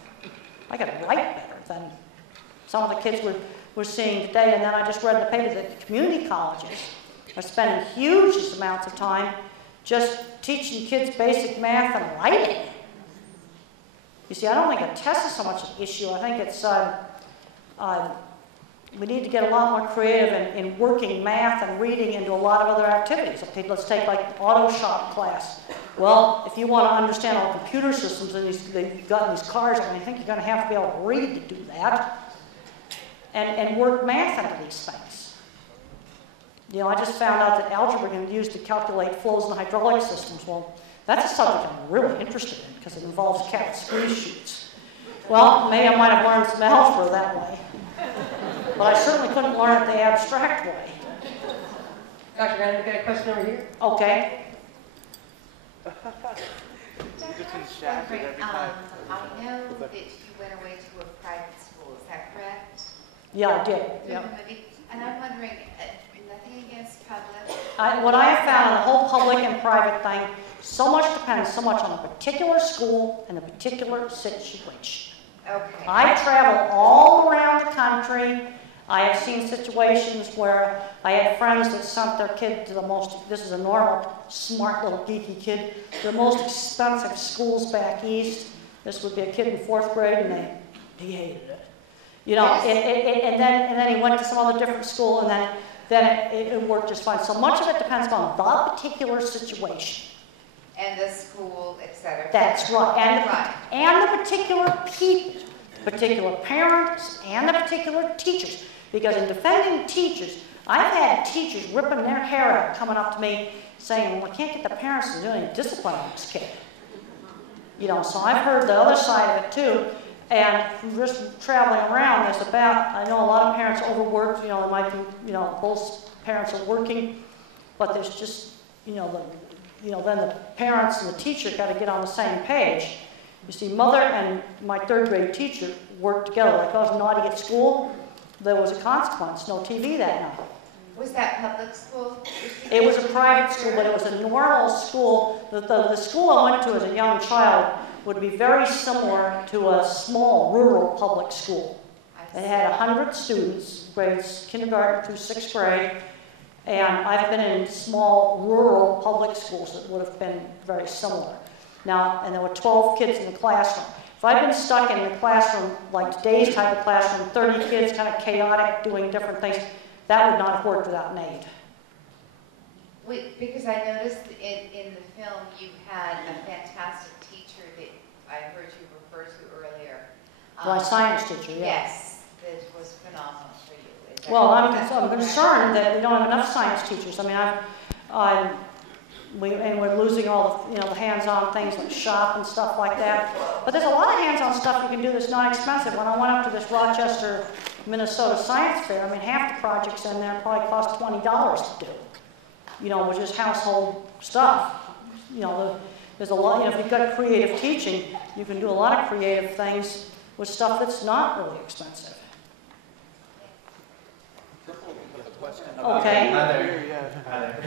I could write better than some of the kids we're seeing today. And then I just read in the paper that the community colleges are spending huge amounts of time just teaching kids basic math and writing. You see, I don't think a test is so much an issue. I think it's we need to get a lot more creative in working math and reading into a lot of other activities. Okay, let's take like auto shop class. Well, if you want to understand all computer systems and they've got in these cars, I think you're going to have to be able to read to do that and work math into these things. You know, I just found out that algebra can be used to calculate flows in hydraulic systems. Well, that's a subject I'm really interested in because it involves cat squeeze chutes. Well, maybe I might have learned some algebra that way. But I certainly couldn't learn it the abstract way. Dr. Grant, we've got a question over here. Okay. I know that you went away to a private school, is that correct? Yeah, I did. Yeah. And I'm wondering, nothing against public. What I have found in the whole public and private thing, so much depends so much on a particular school and a particular situation. Okay. I travel all around the country. I have seen situations where I had friends that sent their kid to the most, this is a normal, smart little geeky kid, the most expensive schools back east. This would be a kid in 4th grade and he hated it. You know, and then he went to some other different school and then it worked just fine. So much of it depends on the particular situation. And the school, etc. That's right. And the particular people, particular parents, and the particular teachers. Because in defending teachers, I've had teachers ripping their hair out, coming up to me saying, well, we can't get the parents to do any discipline on this kid. You know, so I've heard the other side of it too. And just traveling around, I know a lot of parents overworked, you know, it might be, you know, both parents are working, but there's just, then the parents and the teacher got to get on the same page. You see, mother and my 3rd grade teacher worked together. Like I was naughty at school, there was a consequence, no TV that night. Was that public school? It was a private school, but it was a normal school. The school I went to as a young child would be very similar to a small rural public school. It had 100 students, grades kindergarten through 6th grade, and I've been in small rural public schools that would have been very similar. Now, and there were 12 kids in the classroom. If I'd been stuck in the classroom, like today's type of classroom, 30 kids, kind of chaotic, doing different things, that would not have worked without an aid. Because I noticed in the film you had a fantastic teacher that I heard you refer to earlier. My science teacher, yeah. Yes, that was phenomenal for you. Well, I'm concerned that we don't have enough science teachers. I mean, we're losing all the, the hands-on things like shop and stuff like that. But there's a lot of hands-on stuff you can do that's not expensive. When I went up to this Rochester, Minnesota Science Fair, I mean, half the projects in there probably cost $20 to do. Which is household stuff. There's a lot, if you've got creative teaching, you can do a lot of creative things with stuff that's not really expensive. Okay. Hi there.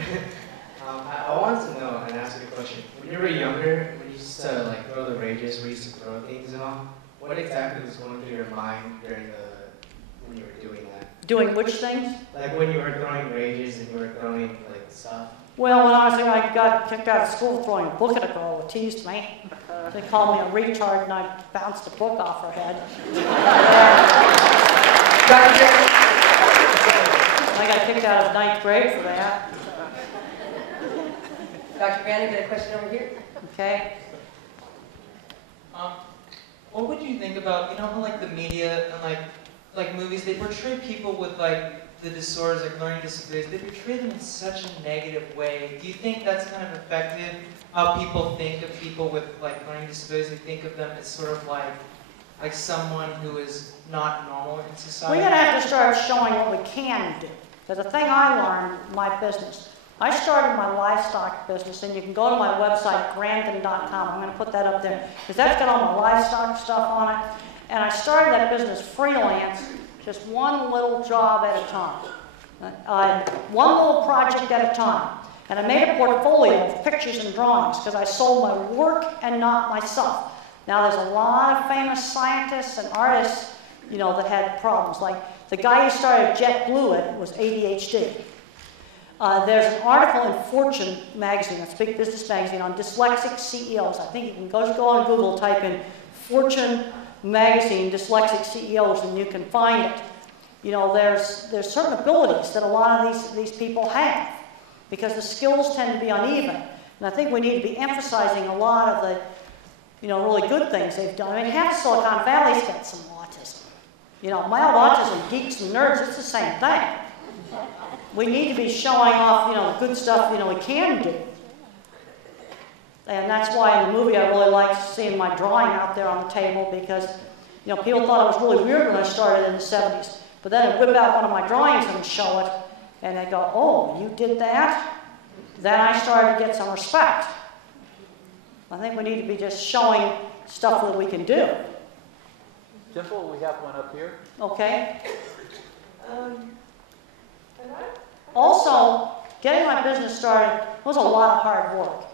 I wanted to know and ask you a question. When you were younger, when you used to throw the rages, we used to throw things and all, what exactly was going through your mind when you were doing that? Doing which things? Like when you were throwing rages and you were throwing stuff. Well, when I got kicked out of school for throwing a book at a girl who teased me. They called me a retard and I bounced a book off her head. I got kicked out of 9th grade for that. Dr. Brandon, got a question over here? Okay. What would you think about, how the media and like movies, they portray people with the disorders, like learning disabilities, they portray them in such a negative way. Do you think that's kind of affected how people think of people with learning disabilities? They think of them as sort of like someone who is not normal in society? We're going to have to start showing what we can do. There's a thing I learned in my business. I started my livestock business, and you can go to my website, Grandin.com. I'm going to put that up there, because that's got all my livestock stuff on it. And I started that business freelance, just one little job at a time. One little project at a time. And I made a portfolio of pictures and drawings, because I sold my work and not myself. Now, there's a lot of famous scientists and artists, that had problems. Like the guy who started JetBlue was ADHD. There's an article in Fortune magazine, a big business magazine, on dyslexic CEOs. I think you can go on Google, type in Fortune magazine, dyslexic CEOs, and you can find it. There's certain abilities that a lot of these people have, because the skills tend to be uneven. And I think we need to be emphasizing a lot of the, really good things they've done. I mean, half Silicon Valley's got some autism. Mild autism, geeks and nerds, it's the same thing. We need to be showing off, the good stuff, we can do. And that's why in the movie I really liked seeing my drawing out there on the table, because, people thought it was really weird when I started in the 70s. But then I'd whip out one of my drawings and show it, and they go, oh, you did that? Then I started to get some respect. I think we need to be just showing stuff that we can do. Dimple, we have one up here. Okay. Also, getting my business started was a lot of hard work.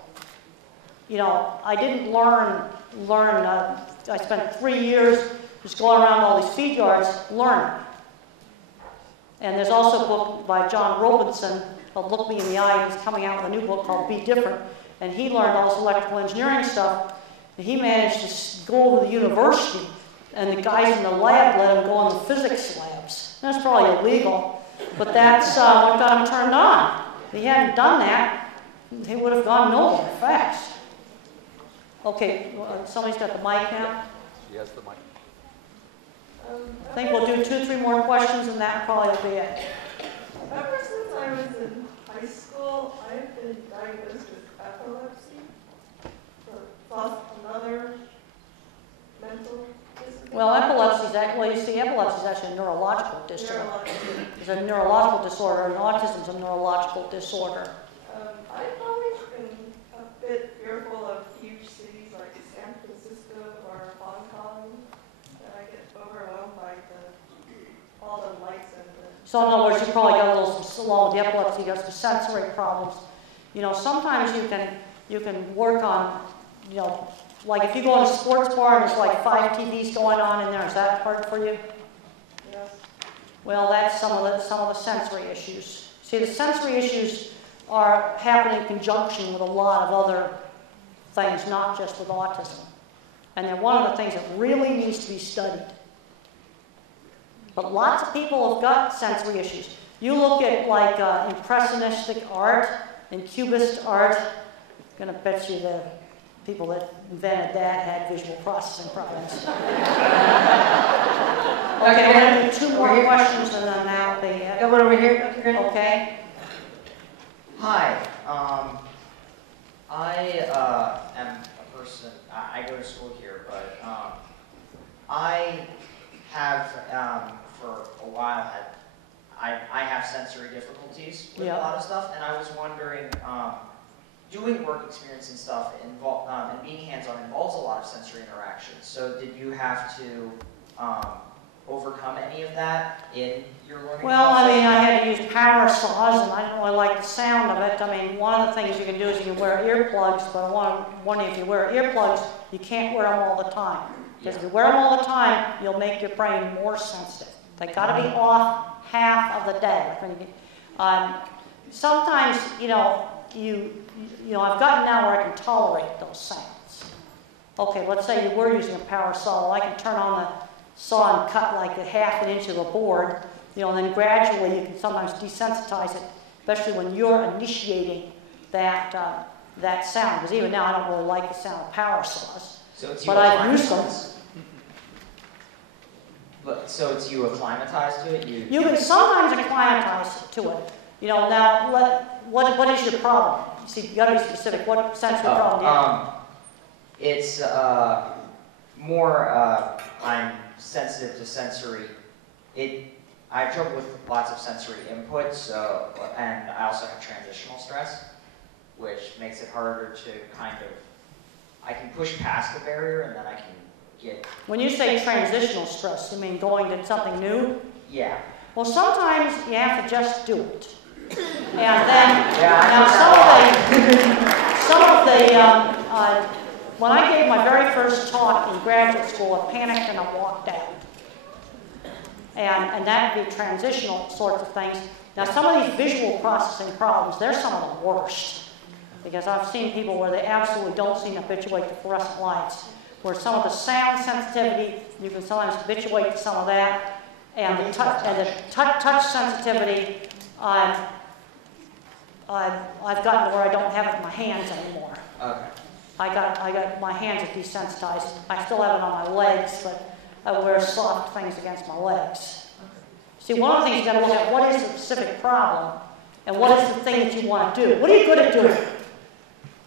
You know, I didn't learn. I spent 3 years just going around all these feed yards learning. And there's also a book by John Robinson called Look Me in the Eye. He's coming out with a new book called Be Different. And he learned all this electrical engineering stuff. And he managed to go over to the university, and the guys in the lab let him go in the physics labs. That's probably illegal, but that's what got him turned on. If he hadn't done that, he would have gone nowhere fast. Okay, somebody's got the mic now. She has the mic. I think we'll do 2, 3 more questions, and that probably will be it. Ever since I was in high school, I've been diagnosed with epilepsy, plus another mental disability. Well, epilepsy is actually a neurological disorder. It's a neurological disorder, and autism is a neurological disorder. I've always been a bit fearful of huge cities like San Francisco or Hong Kong. I get overwhelmed by all the lights and the... So in other words, you probably got a little, along with the epilepsy, you got some sensory problems. You know, sometimes you can work on, you know, like if you go in a sports bar and there's like 5 TVs going on in there, is that hard for you? Yes. Well, that's some of the sensory issues. See, the sensory issues are happening in conjunction with a lot of other things, not just with autism. And they're one of the things that really needs to be studied. But lots of people have got sensory issues. You look at like impressionistic art and cubist art, I'm gonna bet you the people that invented that had visual processing problems. Okay, we're gonna do 2 more questions and then that'll be it. Got one over here. Okay. Hi. I am a person, I go to school here, but I have for a while I have sensory difficulties with a lot of stuff, and I was wondering, doing work experience and stuff and being hands-on involves a lot of sensory interactions. So did you have to overcome any of that in your learning Well, process? I mean, I had to use power saws, and I didn't really like the sound of it. I mean, one of the things you can do is you can wear earplugs, but if you wear earplugs, you can't wear them all the time. Because if you wear them all the time, you'll make your brain more sensitive. They got to be off half of the day. Sometimes, you know, I've gotten now where I can tolerate those sounds. Okay, let's say you were using a power saw. Well, I can turn on the saw and cut like a half an inch of a board, you know, and then gradually you can sometimes desensitize it, especially when you're initiating that sound. Because even now I don't really like the sound of power saws, but I've used them. So it's you acclimatized to it? You can sometimes acclimatize to it. You know, now what is your problem? See, you got to be specific. What sensory problem do you have? It's more, I'm sensitive to sensory. I have trouble with lots of sensory input, and I also have transitional stress, which makes it harder to I can push past the barrier and then I can get... When you say transitional stress, you mean going to something new? Yeah. Well, sometimes you have to just do it. And then, when I gave my very first talk in graduate school, I panicked and I walked out. And that would be transitional sorts of things. Now, some of these visual processing problems, they're some of the worst. Because I've seen people where they absolutely don't seem to habituate to fluorescent lights. Where some of the sound sensitivity, you can sometimes habituate to some of that. And the touch sensitivity, I've gotten to where I don't have it in my hands anymore. Okay. I got my hands are desensitized. I still have it on my legs, but I wear soft things against my legs. See, one of the things you got to look at, what is the specific problem, and what is the thing that you want to do? What are you good at doing?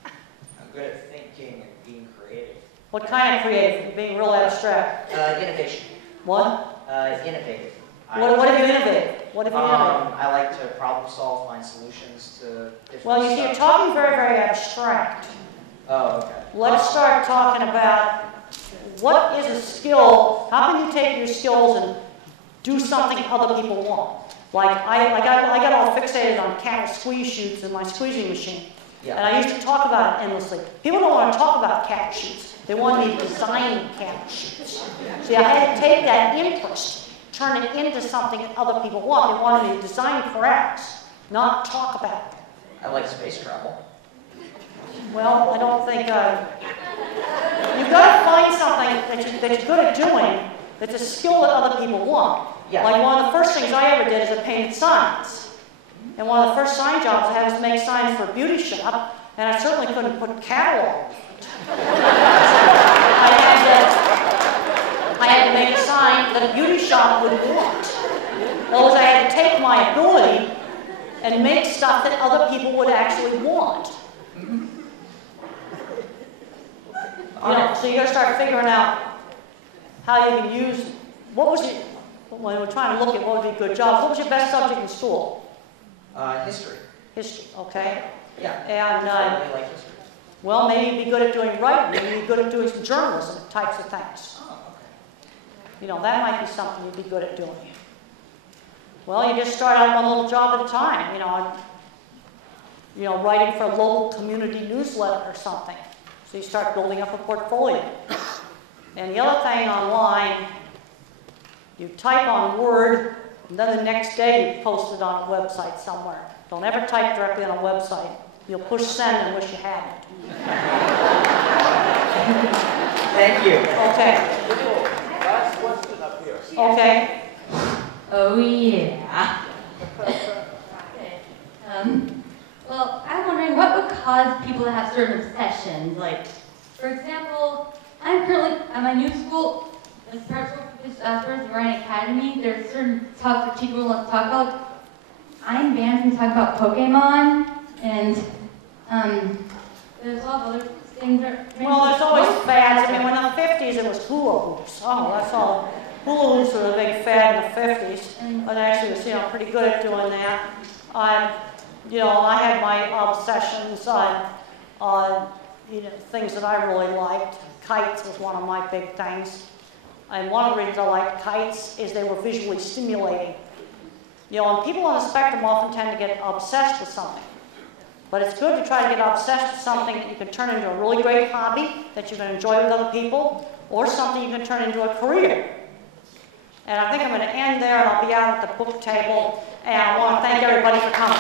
I'm good at thinking and being creative. What kind of creative? Being real abstract. Innovation. What? Innovative. What have you innovated? What have you innovated? I like to problem solve, find solutions to different Well, you see, you're talking very, very abstract. Oh, okay. Let's start talking about what is a skill. How can you take your skills do something other people want. Like I got all fixated on cattle squeeze chutes in my squeezing machine. Yeah. And I used to talk about it endlessly. People don't want to talk about cattle chutes. They want me to design cattle chutes. See, I had to take that interest, turn it into something that other people want. They wanted me to design corrals, not talk about it. I like space travel. Well, I don't think, you've got to find something that you're good at doing that's a skill that other people want. Yeah. Like one of the first things I ever did is I painted signs. And one of the first sign jobs I had was to make signs for a beauty shop, and I certainly couldn't put cattle on it. I had to make a sign that a beauty shop would want. In other words, I had to take my ability and make stuff that other people would actually want. You know, so you got to start figuring out how you can use, when we're trying to look at what would be good jobs, what was your best subject in school? History. History, okay. Yeah. And, I really like history. well, maybe you'd be good at doing writing, maybe you'd be good at doing some journalism types of things. Oh, okay. You know, that might be something you'd be good at doing. Well, you just start out one little job at a time, you know, writing for a local community newsletter or something. So you start building up a portfolio. And the other thing online, you type on Word, and then the next day you post it on a website somewhere. Don't ever type directly on a website. You'll push send and wish you hadn't. Thank you. Okay. Last question up here. Okay. Oh, yeah. Okay. Well, I'm wondering what would cause people to have certain obsessions. Like, for example, I'm currently at my new school, as part of the Ryan Academy, there's certain topics that teachers want to talk about. I'm banned from talking about Pokemon, and there's a lot of other things that. Well, there's always fads. I mean, when in the 50s it was hula hoops. Oh, that's all. Hula hoops were a big fad in the 50s. And I actually was, pretty good at doing that. I had my obsessions on, things that I really liked. Kites was one of my big things. And one of the reasons I liked kites is they were visually stimulating. And people on the spectrum often tend to get obsessed with something. But it's good to try to get obsessed with something that you can turn into a really great hobby that you can enjoy with other people, or something you can turn into a career. And I think I'm going to end there, and I'll be out at the book table. And I want to thank everybody for coming.